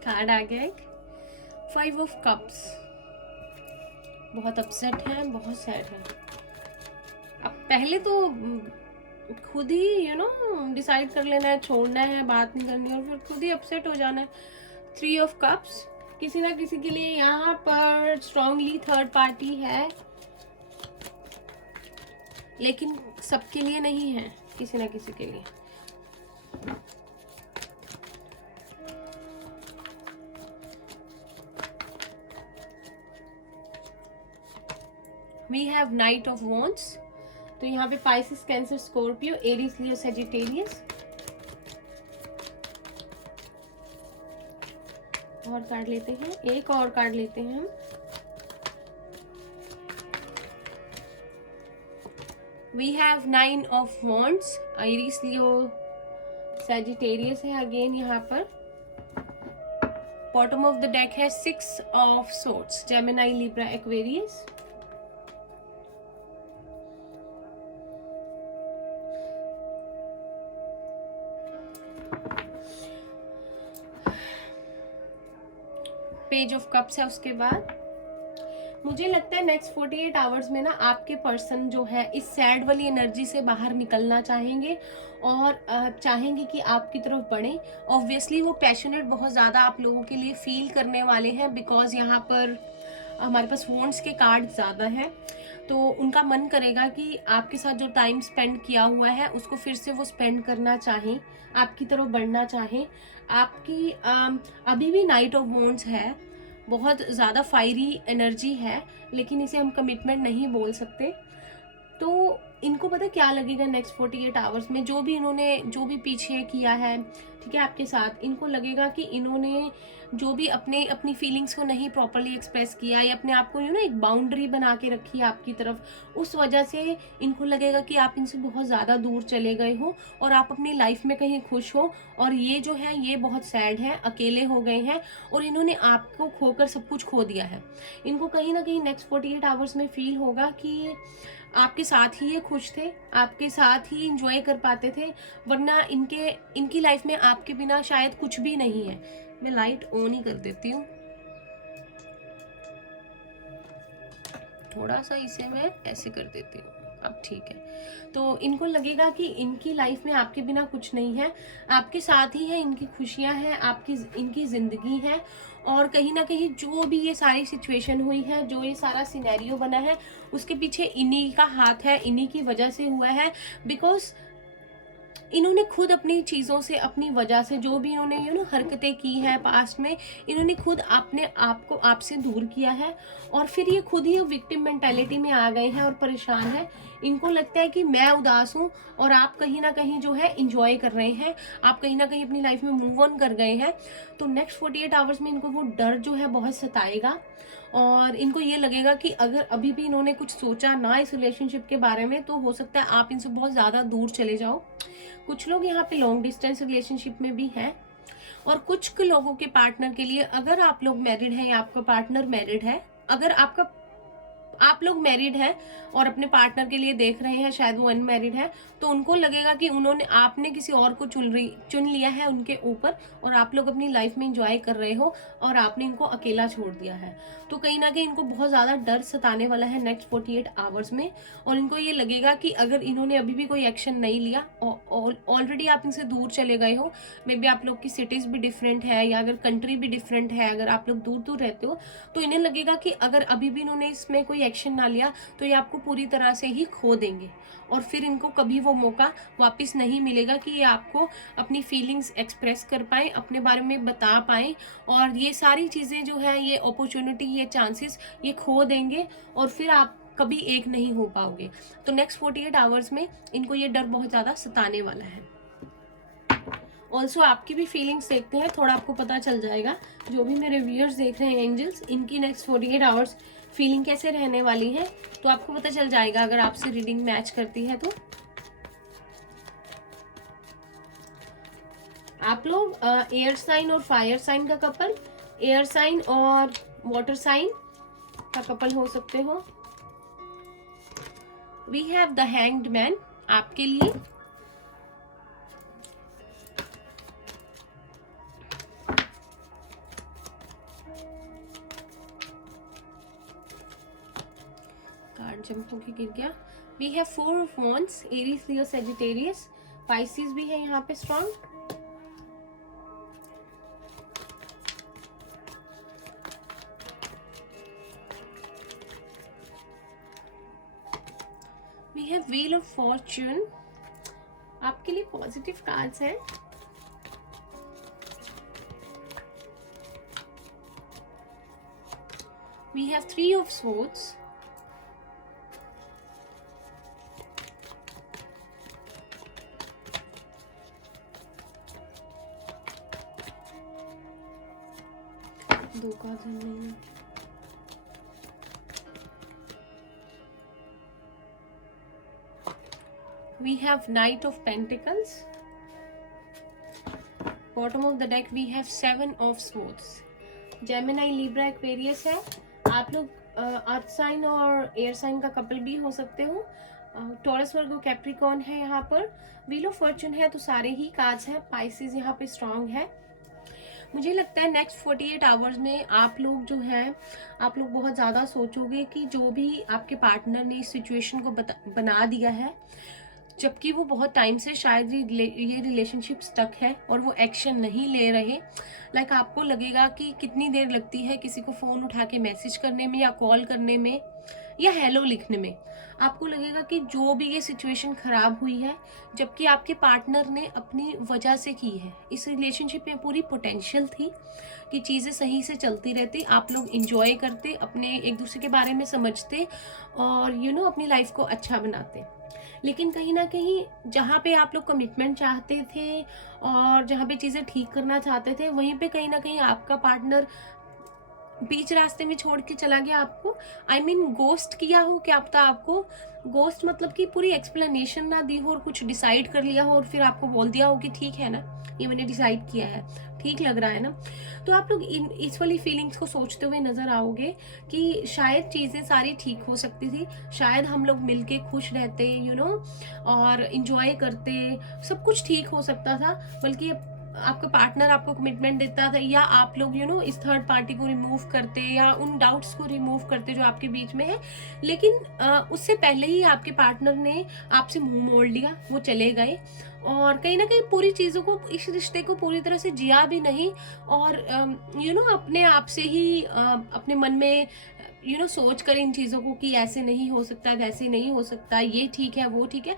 कार्ड आ गया एक 5 ऑफ कप्स। बहुत अपसेट है, बहुत सैड है। अब पहले तो खुद ही डिसाइड कर लेना है, छोड़ना है, बात नहीं करनी, और फिर खुद ही अपसेट हो जाना है। 3 ऑफ कप्स, किसी ना किसी के लिए यहाँ पर स्ट्रांगली थर्ड पार्टी है, लेकिन सबके लिए नहीं है, किसी ना किसी के लिए। We have knight of wands, तो यहाँ पे Pisces, Cancer, Scorpio, Aries, Leo, Sagittarius. और कार्ड लेते हैं, एक और कार्ड लेते हैं हम। We have 9 of wands, Aries, Leo, Sagittarius है अगेन यहाँ पर। बॉटम ऑफ द डेक है 6 of swords, Gemini, Libra, Aquarius. Page of cups है उसके बाद। मुझे लगता है नेक्स्ट 48 आवर्स में ना आपके पर्सन जो है इस सैड वाली एनर्जी से बाहर निकलना चाहेंगे, और चाहेंगे कि आपकी तरफ बढ़े। ऑब्वियसली वो पैशनेट बहुत ज़्यादा आप लोगों के लिए फील करने वाले हैं, बिकॉज यहाँ पर हमारे पास वॉन्ड्स के कार्ड ज़्यादा हैं, तो उनका मन करेगा कि आपके साथ जो टाइम स्पेंड किया हुआ है उसको फिर से वो स्पेंड करना चाहें, आपकी तरफ बढ़ना चाहें। आपकी अभी भी नाइट ऑफ वॉन्ड्स है, बहुत ज़्यादा फायरी एनर्जी है, लेकिन इसे हम कमिटमेंट नहीं बोल सकते। तो इनको पता क्या लगेगा नेक्स्ट 48 आवर्स में, जो भी इन्होंने जो भी पीछे किया है, ठीक है, आपके साथ, इनको लगेगा कि इन्होंने जो भी अपनी फीलिंग्स को नहीं प्रॉपरली एक्सप्रेस किया या अपने आप को एक बाउंड्री बना के रखी है आपकी तरफ, उस वजह से इनको लगेगा कि आप इनसे बहुत ज़्यादा दूर चले गए हो और आप अपनी लाइफ में कहीं खुश हो, और ये जो है ये बहुत सैड है, अकेले हो गए हैं और इन्होंने आपको खोकर सब कुछ खो दिया है। इनको कहीं ना कहीं नेक्स्ट 48 आवर्स में फील होगा कि आपके साथ ही ये खुश थे, आपके साथ ही इंजॉय कर पाते थे, वरना इनकी लाइफ में आपके बिना शायद कुछ भी नहीं है। मैं लाइट ऑन ही कर देती हूँ, थोड़ा सा इसे मैं ऐसे कर देती हूँ, अब ठीक है। तो इनको लगेगा कि इनकी लाइफ में आपके बिना कुछ नहीं है, आपके साथ ही है, इनकी खुशियां हैं, इनकी जिंदगी है, और कहीं ना कहीं जो भी ये सारी सिचुएशन हुई है, जो ये सारा सिनेरियो बना है, उसके पीछे इन्हीं का हाथ है, इन्हीं की वजह से हुआ है। बिकॉज इन्होंने खुद अपनी चीज़ों से, अपनी वजह से, जो भी इन्होंने हरकतें की है पास्ट में, इन्होंने खुद अपने आप को आपसे दूर किया है, और फिर ये खुद ही विक्टिम मेंटालिटी में आ गए हैं और परेशान है। इनको लगता है कि मैं उदास हूँ और आप कहीं ना कहीं जो है इंजॉय कर रहे हैं, आप कहीं ना कहीं अपनी लाइफ में मूव ऑन कर गए हैं। तो नेक्स्ट 48 आवर्स में इनको वो डर जो है बहुत सताएगा, और इनको ये लगेगा कि अगर अभी भी इन्होंने कुछ सोचा ना इस रिलेशनशिप के बारे में, तो हो सकता है आप इनसे बहुत ज़्यादा दूर चले जाओ। कुछ लोग यहाँ पे लॉन्ग डिस्टेंस रिलेशनशिप में भी हैं, और कुछ लोगों के पार्टनर के लिए, अगर आप लोग मैरिड हैं या आपका पार्टनर मैरिड है, अगर आप लोग मैरिड हैं और अपने पार्टनर के लिए देख रहे हैं, शायद वो अनमैरिड है, तो उनको लगेगा कि आपने किसी और को चुन लिया है उनके ऊपर, और आप लोग अपनी लाइफ में एंजॉय कर रहे हो और आपने इनको अकेला छोड़ दिया है। तो कहीं ना कहीं इनको बहुत ज़्यादा डर सताने वाला है नेक्स्ट 48 आवर्स में, और इनको ये लगेगा कि अगर इन्होंने अभी भी कोई एक्शन नहीं लिया, ऑलरेडी आप इनसे दूर चले गए हो, मे बी आप लोग की सिटीज़ भी डिफरेंट है, या अगर कंट्री भी डिफरेंट है, अगर आप लोग दूर दूर रहते हो, तो इन्हें लगेगा कि अगर अभी भी इन्होंने इसमें कोई एक्शन ना लिया तो ये आपको पूरी तरह से ही खो देंगे, और फिर इनको कभी वो मौका वापस नहीं मिलेगा कि ये आपको अपनी फीलिंग्स एक्सप्रेस कर पाए, अपने बारे में बता पाए, और ये सारी चीज़ें जो है, ये अपॉर्चुनिटी, ये चांसेस ये खो देंगे, और फिर आप कभी एक नहीं हो पाओगे। तो नेक्स्ट 48 आवर्स में इनको ये डर बहुत ज़्यादा सताने वाला है। ऑल्सो आपकी भी फीलिंग्स देखते हैं, थोड़ा आपको पता चल जाएगा, जो भी मेरे व्यूअर्स देख रहे हैं एंजल्स, इनकी नेक्स्ट 48 आवर्स फीलिंग कैसे रहने वाली है, तो आपको पता चल जाएगा अगर आपसे रीडिंग मैच करती है तो। आप लोग एयर साइन और फायर साइन का कपल, एयर साइन और वाटर साइन का कपल हो सकते हो। We have the hanged man आपके लिए, कार्ड जंप होके गिर गया। We have 4 of wands, Aries, Leo, Sagittarius, Pisces भी है यहाँ पे strong. We have wheel of fortune, आपके लिए पॉजिटिव कार्ड्स हैं। वी हैव 3 ऑफ स्वॉर्ड्स, दो कार्ड नहीं है। We have Knight of Pentacles. Bottom of the deck we have 7 of Swords. Gemini, Libra, Aquarius है। आप लोग अर्थ साइन और एयर साइन का कपल भी हो सकते हो। टॉरस, वर्गो, कैप्रिकॉर्न है यहाँ पर। व्हील ऑफ फॉर्च्यून है, तो सारे ही कार्ड्स हैं। पाइसेस यहाँ पे स्ट्रांग है। मुझे लगता है नेक्स्ट 48 आवर्स में आप लोग जो है, आप लोग बहुत ज़्यादा सोचोगे कि जो भी आपके पार्टनर ने इस सिचुएशन को बना दिया है, जबकि वो बहुत टाइम से शायद ये रिलेशनशिप स्टक है और वो एक्शन नहीं ले रहे। लाइक आपको लगेगा कि कितनी देर लगती है किसी को फ़ोन उठा के मैसेज करने में, या कॉल करने में, या हेलो लिखने में। आपको लगेगा कि जो भी ये सिचुएशन खराब हुई है, जबकि आपके पार्टनर ने अपनी वजह से की है। इस रिलेशनशिप में पूरी पोटेंशियल थी कि चीज़ें सही से चलती रहती, आप लोग इंजॉय करते, अपने एक दूसरे के बारे में समझते और अपनी लाइफ को अच्छा बनाते। लेकिन कहीं ना कहीं जहाँ पे आप लोग कमिटमेंट चाहते थे और जहाँ पे चीज़ें ठीक करना चाहते थे, वहीं पे कहीं ना कहीं आपका पार्टनर बीच रास्ते में छोड़ के चला गया आपको। आई मीन गोस्ट किया हो, क्या पता आपको गोस्ट मतलब कि पूरी एक्सप्लेनेशन ना दी हो और कुछ डिसाइड कर लिया हो और फिर आपको बोल दिया हो कि ठीक है ना, ये मैंने डिसाइड किया है, ठीक लग रहा है ना। तो आप लोग इस वाली फीलिंग्स को सोचते हुए नजर आओगे कि शायद चीजें सारी ठीक हो सकती थी, शायद हम लोग मिलके खुश रहते और इंजॉय करते, सब कुछ ठीक हो सकता था। बल्कि आपका पार्टनर आपको कमिटमेंट देता था, या आप लोग इस थर्ड पार्टी को रिमूव करते या उन डाउट्स को रिमूव करते जो आपके बीच में है। लेकिन उससे पहले ही आपके पार्टनर ने आपसे मुंह मोड़ लिया, वो चले गए और कहीं ना कहीं पूरी चीज़ों को, इस रिश्ते को पूरी तरह से जिया भी नहीं और अपने आप से ही अपने मन में सोच कर इन चीज़ों को कि ऐसे नहीं हो सकता, वैसे नहीं हो सकता, ये ठीक है, वो ठीक है।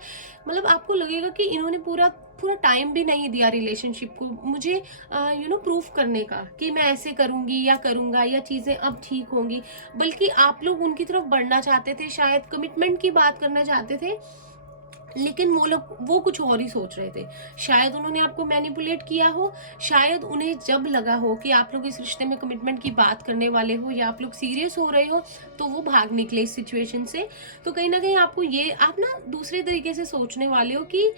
मतलब आपको लगेगा कि इन्होंने पूरा पूरा टाइम भी नहीं दिया रिलेशनशिप को मुझे प्रूफ करने का कि मैं ऐसे करूंगी या करूंगा या चीज़ें अब ठीक होंगी। बल्कि आप लोग उनकी तरफ बढ़ना चाहते थे, शायद कमिटमेंट की बात करना चाहते थे, लेकिन वो कुछ और ही सोच रहे थे। शायद उन्होंने आपको मैनिपुलेट किया हो, शायद उन्हें जब लगा हो कि आप लोग इस रिश्ते में कमिटमेंट की बात करने वाले हो या आप लोग सीरियस हो रहे हो, तो वो भाग निकले इस सिचुएशन से। तो कहीं ना कहीं आपको आप ना दूसरे तरीके से सोचने वाले हो कि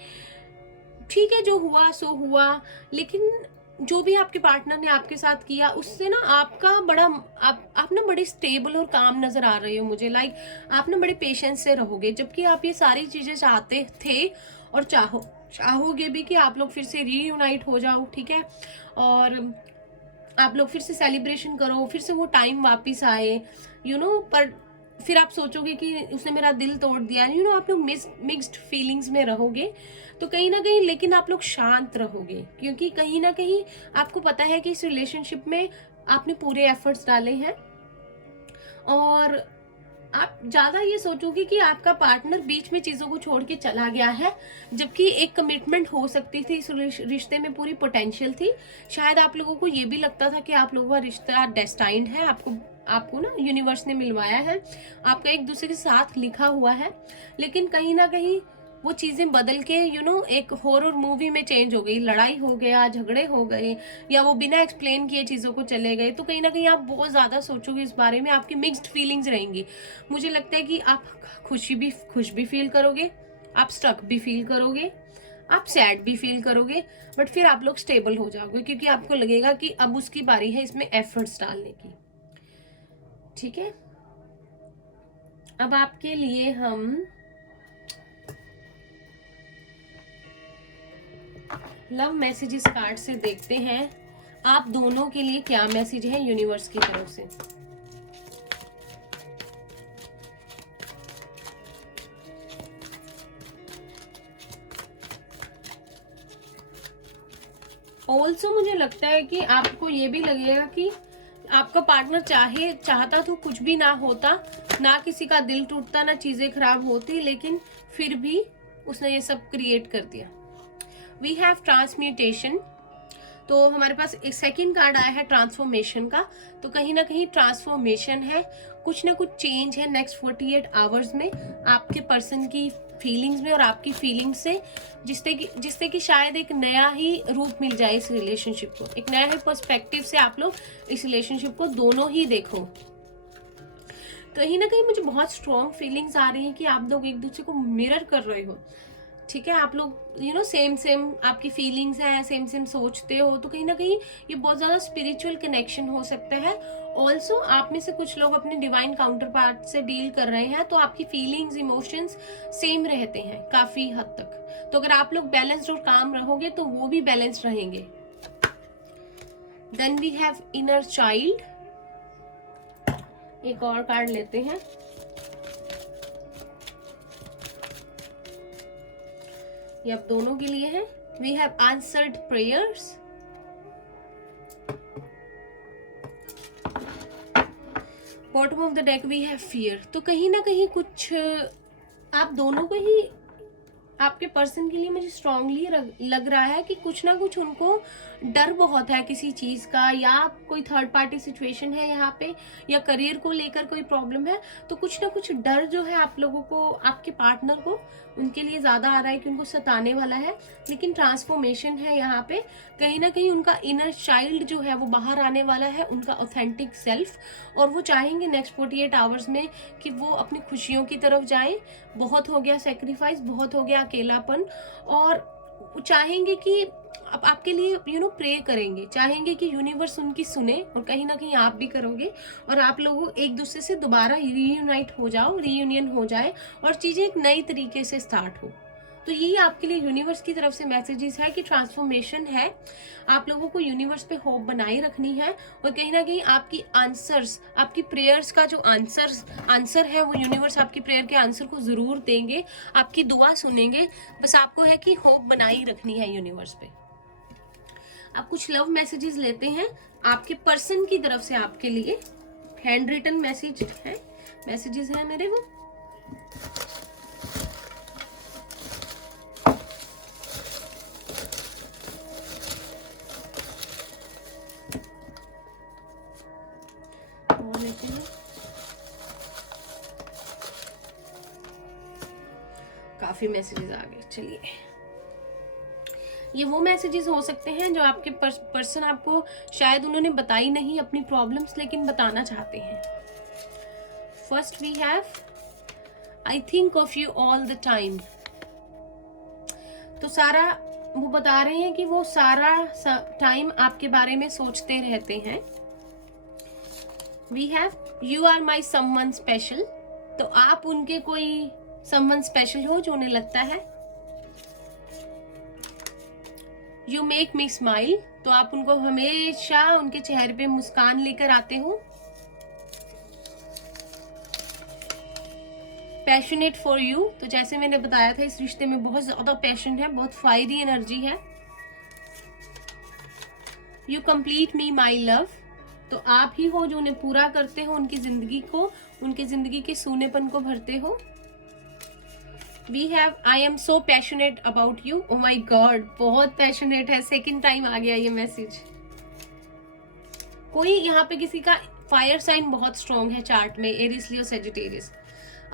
ठीक है, जो हुआ सो हुआ। लेकिन जो भी आपके पार्टनर ने आपके साथ किया, उससे ना आपका बड़ा आप ना बड़े स्टेबल और काम नजर आ रहे हो मुझे। आप ना बड़े पेशेंस से रहोगे, जबकि आप ये सारी चीजें चाहते थे और चाहोगे भी कि आप लोग फिर से रीयूनाइट हो जाओ, ठीक है, और आप लोग फिर से सेलिब्रेशन करो, फिर से वो टाइम वापिस आए, पर फिर आप सोचोगे कि उसने मेरा दिल तोड़ दिया, आप लोग मिक्स्ड फीलिंग्स में रहोगे। तो कहीं ना कहीं लेकिन आप लोग शांत रहोगे, क्योंकि कहीं ना कहीं आपको पता है कि इस रिलेशनशिप में आपने पूरे एफर्ट्स डाले हैं और आप ज्यादा ये सोचोगे कि आपका पार्टनर बीच में चीजों को छोड़ के चला गया है, जबकि एक कमिटमेंट हो सकती थी, इस रिश्ते में पूरी पोटेंशियल थी। शायद आप लोगों को ये भी लगता था कि आप लोगों का रिश्ता डेस्टाइंड है, आपको ना यूनिवर्स ने मिलवाया है, आपका एक दूसरे के साथ लिखा हुआ है। लेकिन कहीं ना कहीं वो चीजें बदल के एक हॉरर मूवी में चेंज हो गई, लड़ाई हो गया, झगड़े हो गए, या वो बिना एक्सप्लेन किए चीजों को चले गए। तो कहीं ना कहीं आप बहुत ज्यादा सोचोगे इस बारे में, आपकी मिक्स्ड फीलिंग्स रहेंगी। मुझे लगता है कि आप खुश भी फील करोगे, आप स्टक भी फील करोगे, आप सैड भी फील करोगे, बट फिर आप लोग स्टेबल हो जाओगे, क्योंकि आपको लगेगा कि अब उसकी बारी है इसमें एफर्ट्स डालने की। ठीक है, अब आपके लिए हम लव मैसेजेस कार्ड से देखते हैं आप दोनों के लिए क्या मैसेज है यूनिवर्स की तरफ से। ऑल्सो मुझे लगता है कि आपको ये भी लगेगा कि आपका पार्टनर चाहता तो कुछ भी ना होता, ना किसी का दिल टूटता, ना चीजें खराब होती, लेकिन फिर भी उसने ये सब क्रिएट कर दिया। वी हैव ट्रांसम्यूटेशन, तो हमारे पास एक सेकंड कार्ड आया है ट्रांसफॉर्मेशन का। तो कहीं ना कहीं ट्रांसफॉर्मेशन है, कुछ ना कुछ चेंज है नेक्स्ट 48 आवर्स में आपके पर्सन की फीलिंग्स में और आपकी फीलिंग्स से, जिससे कि शायद एक नया ही रूप मिल जाए इस रिलेशनशिप को, एक नया ही पर्सपेक्टिव से आप लोग इस रिलेशनशिप को दोनों ही देखो। कहीं ना कहीं मुझे बहुत स्ट्रॉन्ग फीलिंग्स आ रही हैं कि आप लोग एक दूसरे को मिरर कर रहे हो, ठीक है, आप लोग सेम आपकी फीलिंग्स हैं, सेम सोचते हो। तो कहीं ना कहीं ये बहुत ज्यादा स्पिरिचुअल कनेक्शन हो सकता है। ऑल्सो आप में से कुछ लोग अपने डिवाइन काउंटर पार्ट से डील कर रहे हैं, तो आपकी फीलिंग्स इमोशंस सेम रहते हैं काफी हद तक। तो अगर आप लोग बैलेंस्ड और काम रहोगे तो वो भी बैलेंस्ड रहेंगे। Then we have inner child, एक और कार्ड लेते हैं। ये आप दोनों के लिए है। We have answered prayers, bottom of the deck we have fear. तो कहीं ना कहीं कुछ आप दोनों को ही, आपके पर्सन के लिए मुझे स्ट्रांगली लग रहा है कि कुछ ना कुछ उनको डर बहुत है किसी चीज का, या कोई थर्ड पार्टी सिचुएशन है यहाँ पे, या करियर को लेकर कोई प्रॉब्लम है। तो कुछ ना कुछ डर जो है आप लोगों को, आपके पार्टनर को, उनके लिए ज्यादा आ रहा है कि उनको सताने वाला है। लेकिन ट्रांसफॉर्मेशन है यहाँ पे, कहीं ना कहीं उनका इनर चाइल्ड जो है वो बाहर आने वाला है, उनका ऑथेंटिक सेल्फ। और वो चाहेंगे नेक्स्ट 48 आवर्स में कि वो अपनी खुशियों की तरफ जाए। बहुत हो गया सेक्रीफाइस, बहुत हो गया अकेलापन, और चाहेंगे कि अब आपके लिए प्रे करेंगे, चाहेंगे कि यूनिवर्स उनकी सुने, और कहीं ना कहीं आप भी करोगे, और आप लोगों एक दूसरे से दोबारा रीयूनाइट हो जाओ, रीयूनियन हो जाए, और चीजें एक नई तरीके से स्टार्ट हो। तो यही आपके लिए यूनिवर्स की तरफ से मैसेजेस है कि ट्रांसफॉर्मेशन है। आप लोगों को यूनिवर्स पे होप बनाए रखनी है, और कहीं ना कहीं आपकी आंसर्स, आपकी प्रेयर्स का जो आंसर है वो यूनिवर्स आपकी प्रेयर के आंसर को जरूर देंगे, आपकी दुआ सुनेंगे। बस आपको है कि होप बनाई रखनी है यूनिवर्स पे। अब कुछ लव मैसेजेस लेते हैं आपके पर्सन की तरफ से आपके लिए। हैंड रिटन मैसेजेस हैं मेरे वो। लेते हैं, काफी मैसेजेस आ गए। चलिए, ये वो मैसेजेस हो सकते हैं जो आपके पर्सन आपको शायद उन्होंने बताई नहीं अपनी प्रॉब्लम्स, लेकिन बताना चाहते हैं। First we have I think of you all the time. तो सारा वो बता रहे हैं कि वो सारा टाइम आपके बारे में सोचते रहते हैं। We have you are my someone special. तो आप उनके कोई समवन स्पेशल हो जो उन्हें लगता है। You make me smile. तो आप उनको हमेशा उनके चेहरे पे मुस्कान लेकर आते हो। Passionate for you. तो जैसे मैंने बताया था, इस रिश्ते में बहुत ज्यादा पैशन है, बहुत फायरी एनर्जी है। You complete me my love. तो आप ही हो जो उन्हें पूरा करते हो, उनकी जिंदगी को, उनकी जिंदगी के सूनेपन को भरते हो। We have I am so passionate about you. Oh my God, बहुत पैशनेट है, सेकेंड टाइम आ गया ये मैसेज। कोई यहाँ पे किसी का फायर साइन बहुत स्ट्रॉन्ग है चार्ट में, Aries, Leo, Sagittarius.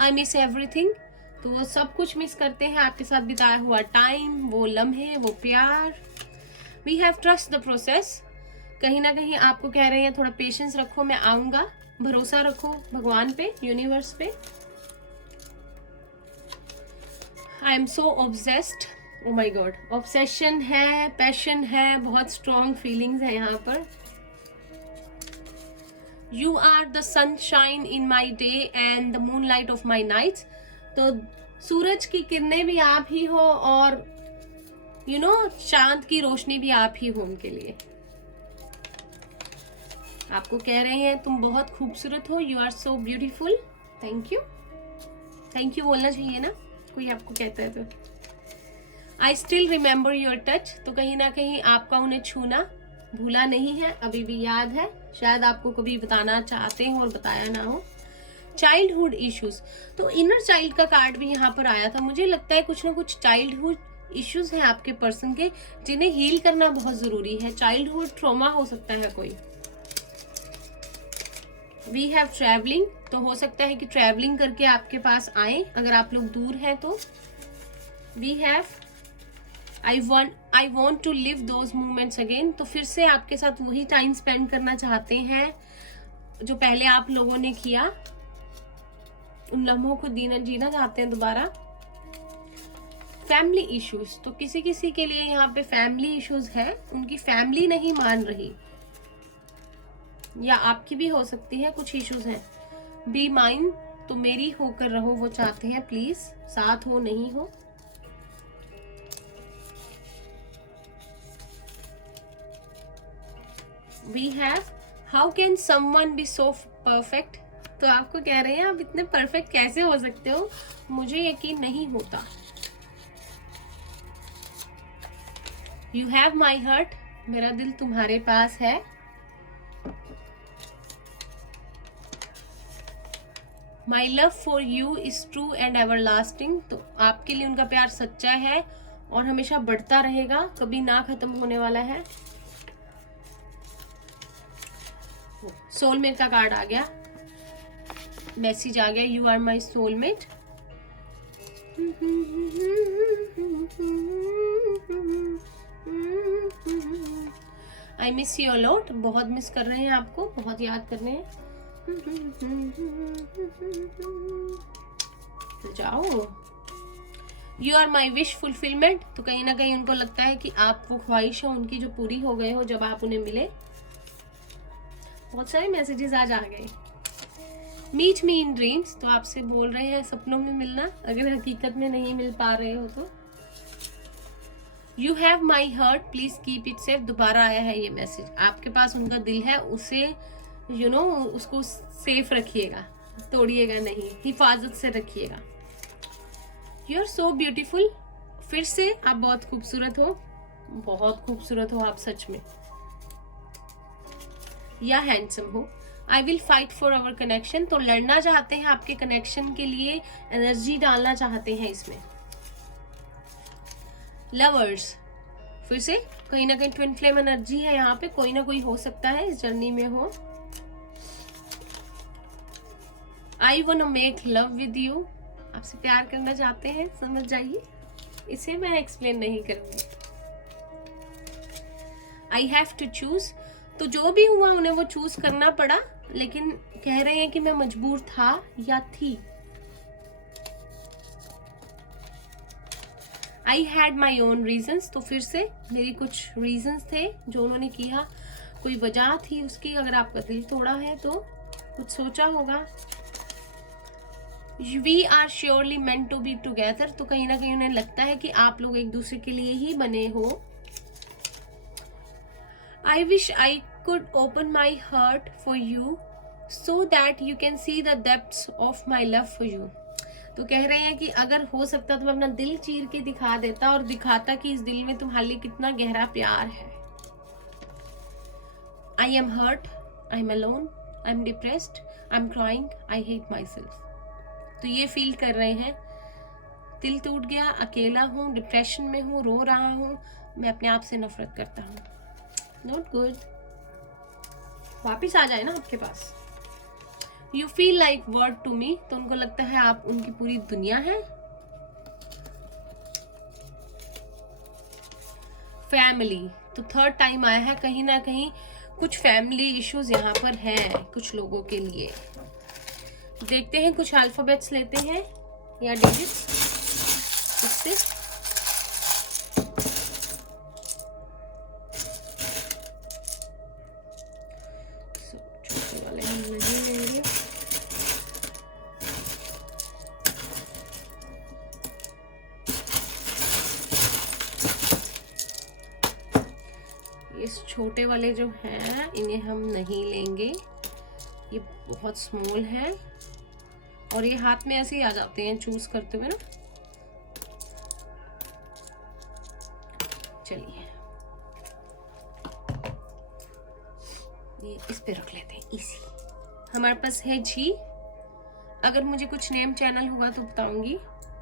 I miss everything. तो वो सब कुछ मिस करते हैं, आपके साथ बिताया हुआ टाइम, वो लम्हे, वो प्यार। We have trust the process. कहीं ना कहीं आपको कह रहे हैं थोड़ा पेशेंस रखो, मैं आऊंगा, भरोसा रखो भगवान पे, यूनिवर्स पे। I am so obsessed. Oh my God, obsession है, पैशन है, बहुत स्ट्रॉन्ग फीलिंग्स है यहाँ पर। You are the sunshine in my day and the moonlight of my nights. तो सूरज की किरणें भी आप ही हो, और चांद की रोशनी भी आप ही हो उनके लिए। आपको कह रहे हैं तुम बहुत खूबसूरत हो, you are so beautiful. Thank you, thank you बोलना चाहिए ना, कोई आपको कहता है तो। I still remember your touch. तो कहीं ना कहीं आपका उन्हें छूना भूला नहीं है, अभी भी याद है, शायद आपको कभी बताना चाहते हो और बताया ना हो। Childhood issues. तो इनर चाइल्ड का कार्ड भी यहाँ पर आया था। मुझे लगता है कुछ ना कुछ चाइल्डहुड इश्यूज हैं आपके पर्सन के, जिन्हें हील करना बहुत जरूरी है। चाइल्डहुड ट्रॉमा हो सकता है कोई। We have travelling. तो हो सकता है कि ट्रैवलिंग करके आपके पास आए, अगर आप लोग दूर हैं तो। We have I want to live those moments again. तो फिर से आपके साथ वही टाइम स्पेंड करना चाहते हैं जो पहले आप लोगों ने किया, उन लम्हों को जीना चाहते हैं दोबारा। Family issues. तो किसी किसी के लिए यहाँ पे फैमिली इश्यूज है, उनकी फैमिली नहीं मान रही, या आपकी भी हो सकती है, कुछ इश्यूज हैं। Be mine. तो मेरी होकर रहो, वो चाहते हैं, प्लीज, साथ हो नहीं हो। We have how can someone be so perfect. तो आपको कह रहे हैं आप इतने परफेक्ट कैसे हो सकते हो, मुझे यकीन नहीं होता। You have my heart. मेरा दिल तुम्हारे पास है। My love for you is true and ever lasting, तो आपके लिए उनका प्यार सच्चा है और हमेशा बढ़ता रहेगा, कभी ना खत्म होने वाला है। सोलमेट का कार्ड आ गया, मैसेज आ गया, you are my soulmate. I miss you lot, बहुत मिस कर रहे हैं आपको, बहुत याद कर रहे हैं। तो जाओ, you are my wish fulfilment, तो कहीं ना कहीं उनको लगता है कि आप वो ख्वाहिश हो उनकी जो पूरी हो गए हो जब आप उन्हें मिले। बहुत सारे मैसेजेस आज आ गए। मीट मी इन ड्रीम्स, तो आपसे बोल रहे हैं सपनों में मिलना, अगर हकीकत में नहीं मिल पा रहे हो तो। You have my hurt please keep it safe, दोबारा आया है ये मैसेज, आपके पास उनका दिल है, उसे उसको सेफ रखिएगा, तोड़िएगा नहीं, हिफाजत से रखिएगा। यू आर सो ब्यूटीफुल, फिर से आप बहुत खूबसूरत हो, बहुत खूबसूरत हो आप सच में, या हैंडसम हो। I will fight for our connection, तो लड़ना चाहते हैं आपके कनेक्शन के लिए, एनर्जी डालना चाहते हैं इसमें। लवर्स, फिर से कहीं ना कहीं ट्विन फ्लेम एनर्जी है यहाँ पे, कोई ना कोई हो सकता है इस जर्नी में हो। I want make love with you, आपसे प्यार करना चाहते हैं, समझ जाइए, इसे मैं एक्सप्लेन नहीं करूंगी। आई हैव टू चूज, तो जो भी हुआ उन्हें वो चूज करना पड़ा, लेकिन कह रहे हैं कि मैं मजबूर था या थी। I had my own reasons, तो फिर से मेरी कुछ रीजन्स थे जो उन्होंने किया, कोई वजह थी उसकी, अगर आपका दिल तोड़ा है तो कुछ सोचा होगा। We are surely meant to be together, तो कहीं ना कहीं उन्हें लगता है कि आप लोग एक दूसरे के लिए ही बने हो। I wish I could open my heart for you so that you can see the depths of my love for you, तो कह रहे हैं कि अगर हो सकता तो मैं अपना दिल चीर के दिखा देता और दिखाता कि इस दिल में तुम्हारे लिए कितना गहरा प्यार है। I am hurt, I am alone, I am depressed, I am crying, I hate myself, तो ये फील कर रहे हैं, दिल टूट गया, अकेला हूँ, डिप्रेशन में हूँ, रो रहा हूँ, मैं अपने आप से नफरत करता हूँ। नॉट गुड, वापिस आ जाए ना आपके पास। You feel like word to me, तो उनको लगता है आप उनकी पूरी दुनिया है। फैमिली, तो थर्ड टाइम आया है, कहीं ना कहीं कुछ फैमिली इश्यूज यहाँ पर हैं कुछ लोगों के लिए। देखते हैं, कुछ अल्फाबेट्स लेते हैं या डिजिट्स इससे। इस छोटे वाले जो हैं इन्हें हम नहीं लेंगे, ये बहुत स्मॉल है और ये हाथ में ऐसे ही आ जाते हैं चूज करते हुए ना। चलिए ये इस पे रख लेते हैं, इसी। हमारे पास है जी, अगर मुझे कुछ नेम चैनल होगा तो बताऊंगी।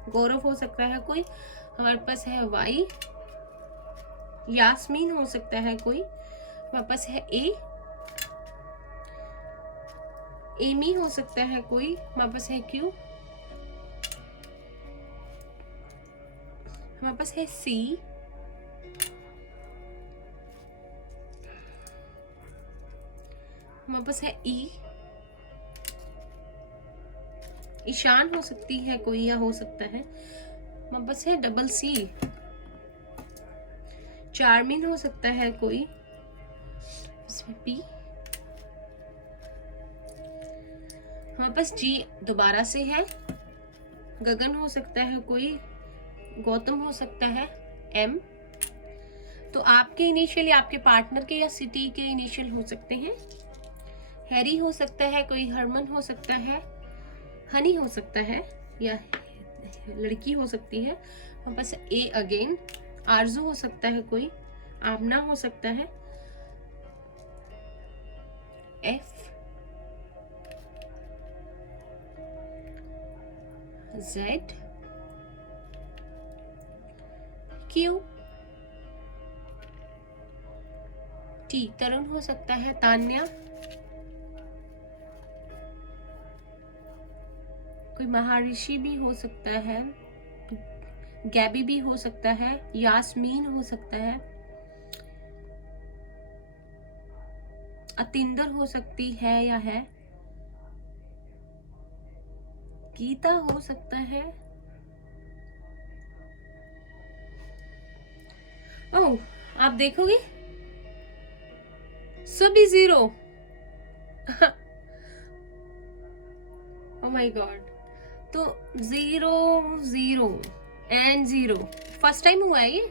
गौरव हो सकता है कोई, हमारे पास है वाई, यास्मीन हो सकता है कोई, हमारे पास है ए, एमी हो सकता है कोई, हमारे पास है क्यू, हमारे पास है सी, हमारे पास है ई, ईशान हो सकती है कोई या हो सकता है, हमारे पास है डबल सी, चार्मिन हो सकता है कोई, इसमें पी, हमारे पास जी दोबारा से है, गगन हो सकता है कोई, गौतम हो सकता है, एम, तो आपके इनिशियल या आपके पार्टनर के या सिटी के इनिशियल हो सकते हैं। हैरी हो सकता है कोई, हरमन हो सकता है, हनी हो सकता है या लड़की हो सकती है, हमारे पास ए अगेन, आरजू हो सकता है कोई, आमना हो सकता है, एफ, Z, Q, T, तरुण हो सकता है, तान्या, कोई महर्षि भी हो सकता है, गैबी भी हो सकता है, यास्मीन हो सकता है, अतिंदर हो सकती है या है, गीता हो सकता है। ओह, आप देखोगे सभी 0। ओह माय गॉड, तो 0 0 एंड 0 फर्स्ट टाइम हुआ है, ये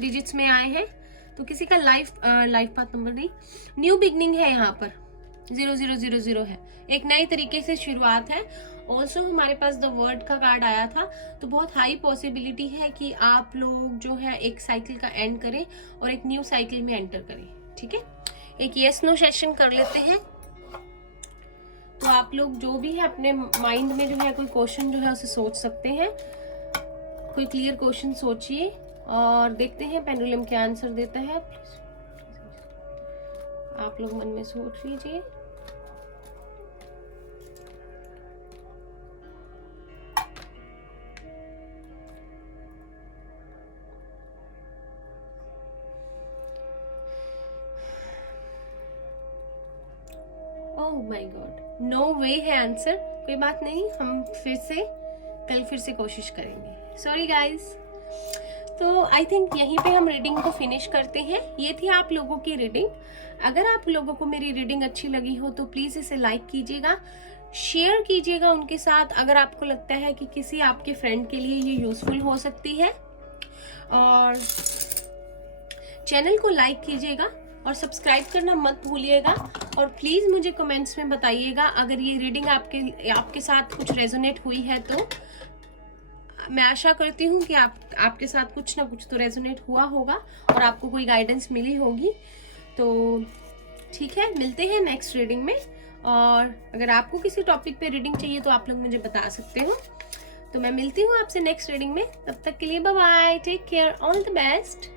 डिजिट्स में आए हैं। तो किसी का लाइफ पाथ नंबर नहीं, न्यू बिगनिंग है, यहाँ पर 0000 है, एक नए तरीके से शुरुआत है। ऑल्सो हमारे पास द वर्ड का कार्ड आया था, तो बहुत हाई पॉसिबिलिटी है कि आप लोग जो है एक साइकिल का एंड करें और एक न्यू साइकिल में एंटर करें। ठीक है, एक यस नो सेशन कर लेते हैं। तो आप लोग जो भी है अपने माइंड में जो है कोई क्वेश्चन जो है उसे सोच सकते हैं, कोई क्लियर क्वेश्चन सोचिए और देखते हैं पेंडुलम क्या आंसर देता है। आप लोग मन में सोच लीजिए। ओह माय गॉड, नो वे है आंसर। कोई बात नहीं, हम कल फिर से कोशिश करेंगे। Sorry guys. तो आई थिंक यहीं पे हम रीडिंग को फिनिश करते हैं। ये थी आप लोगों की रीडिंग। अगर आप लोगों को मेरी रीडिंग अच्छी लगी हो तो प्लीज इसे लाइक कीजिएगा, शेयर कीजिएगा उनके साथ अगर आपको लगता है कि किसी आपके फ्रेंड के लिए ये यूजफुल हो सकती है, और चैनल को लाइक कीजिएगा और सब्सक्राइब करना मत भूलिएगा। और प्लीज मुझे कमेंट्स में बताइएगा अगर ये रीडिंग आपके साथ कुछ रेजोनेट हुई है। तो मैं आशा करती हूँ कि आपके साथ कुछ ना कुछ तो रेजोनेट हुआ होगा और आपको कोई गाइडेंस मिली होगी। तो ठीक है, मिलते हैं नेक्स्ट रीडिंग में। और अगर आपको किसी टॉपिक पे रीडिंग चाहिए तो आप लोग मुझे बता सकते हो। तो मैं मिलती हूँ आपसे नेक्स्ट रीडिंग में। तब तक के लिए bye bye, take care, all the best.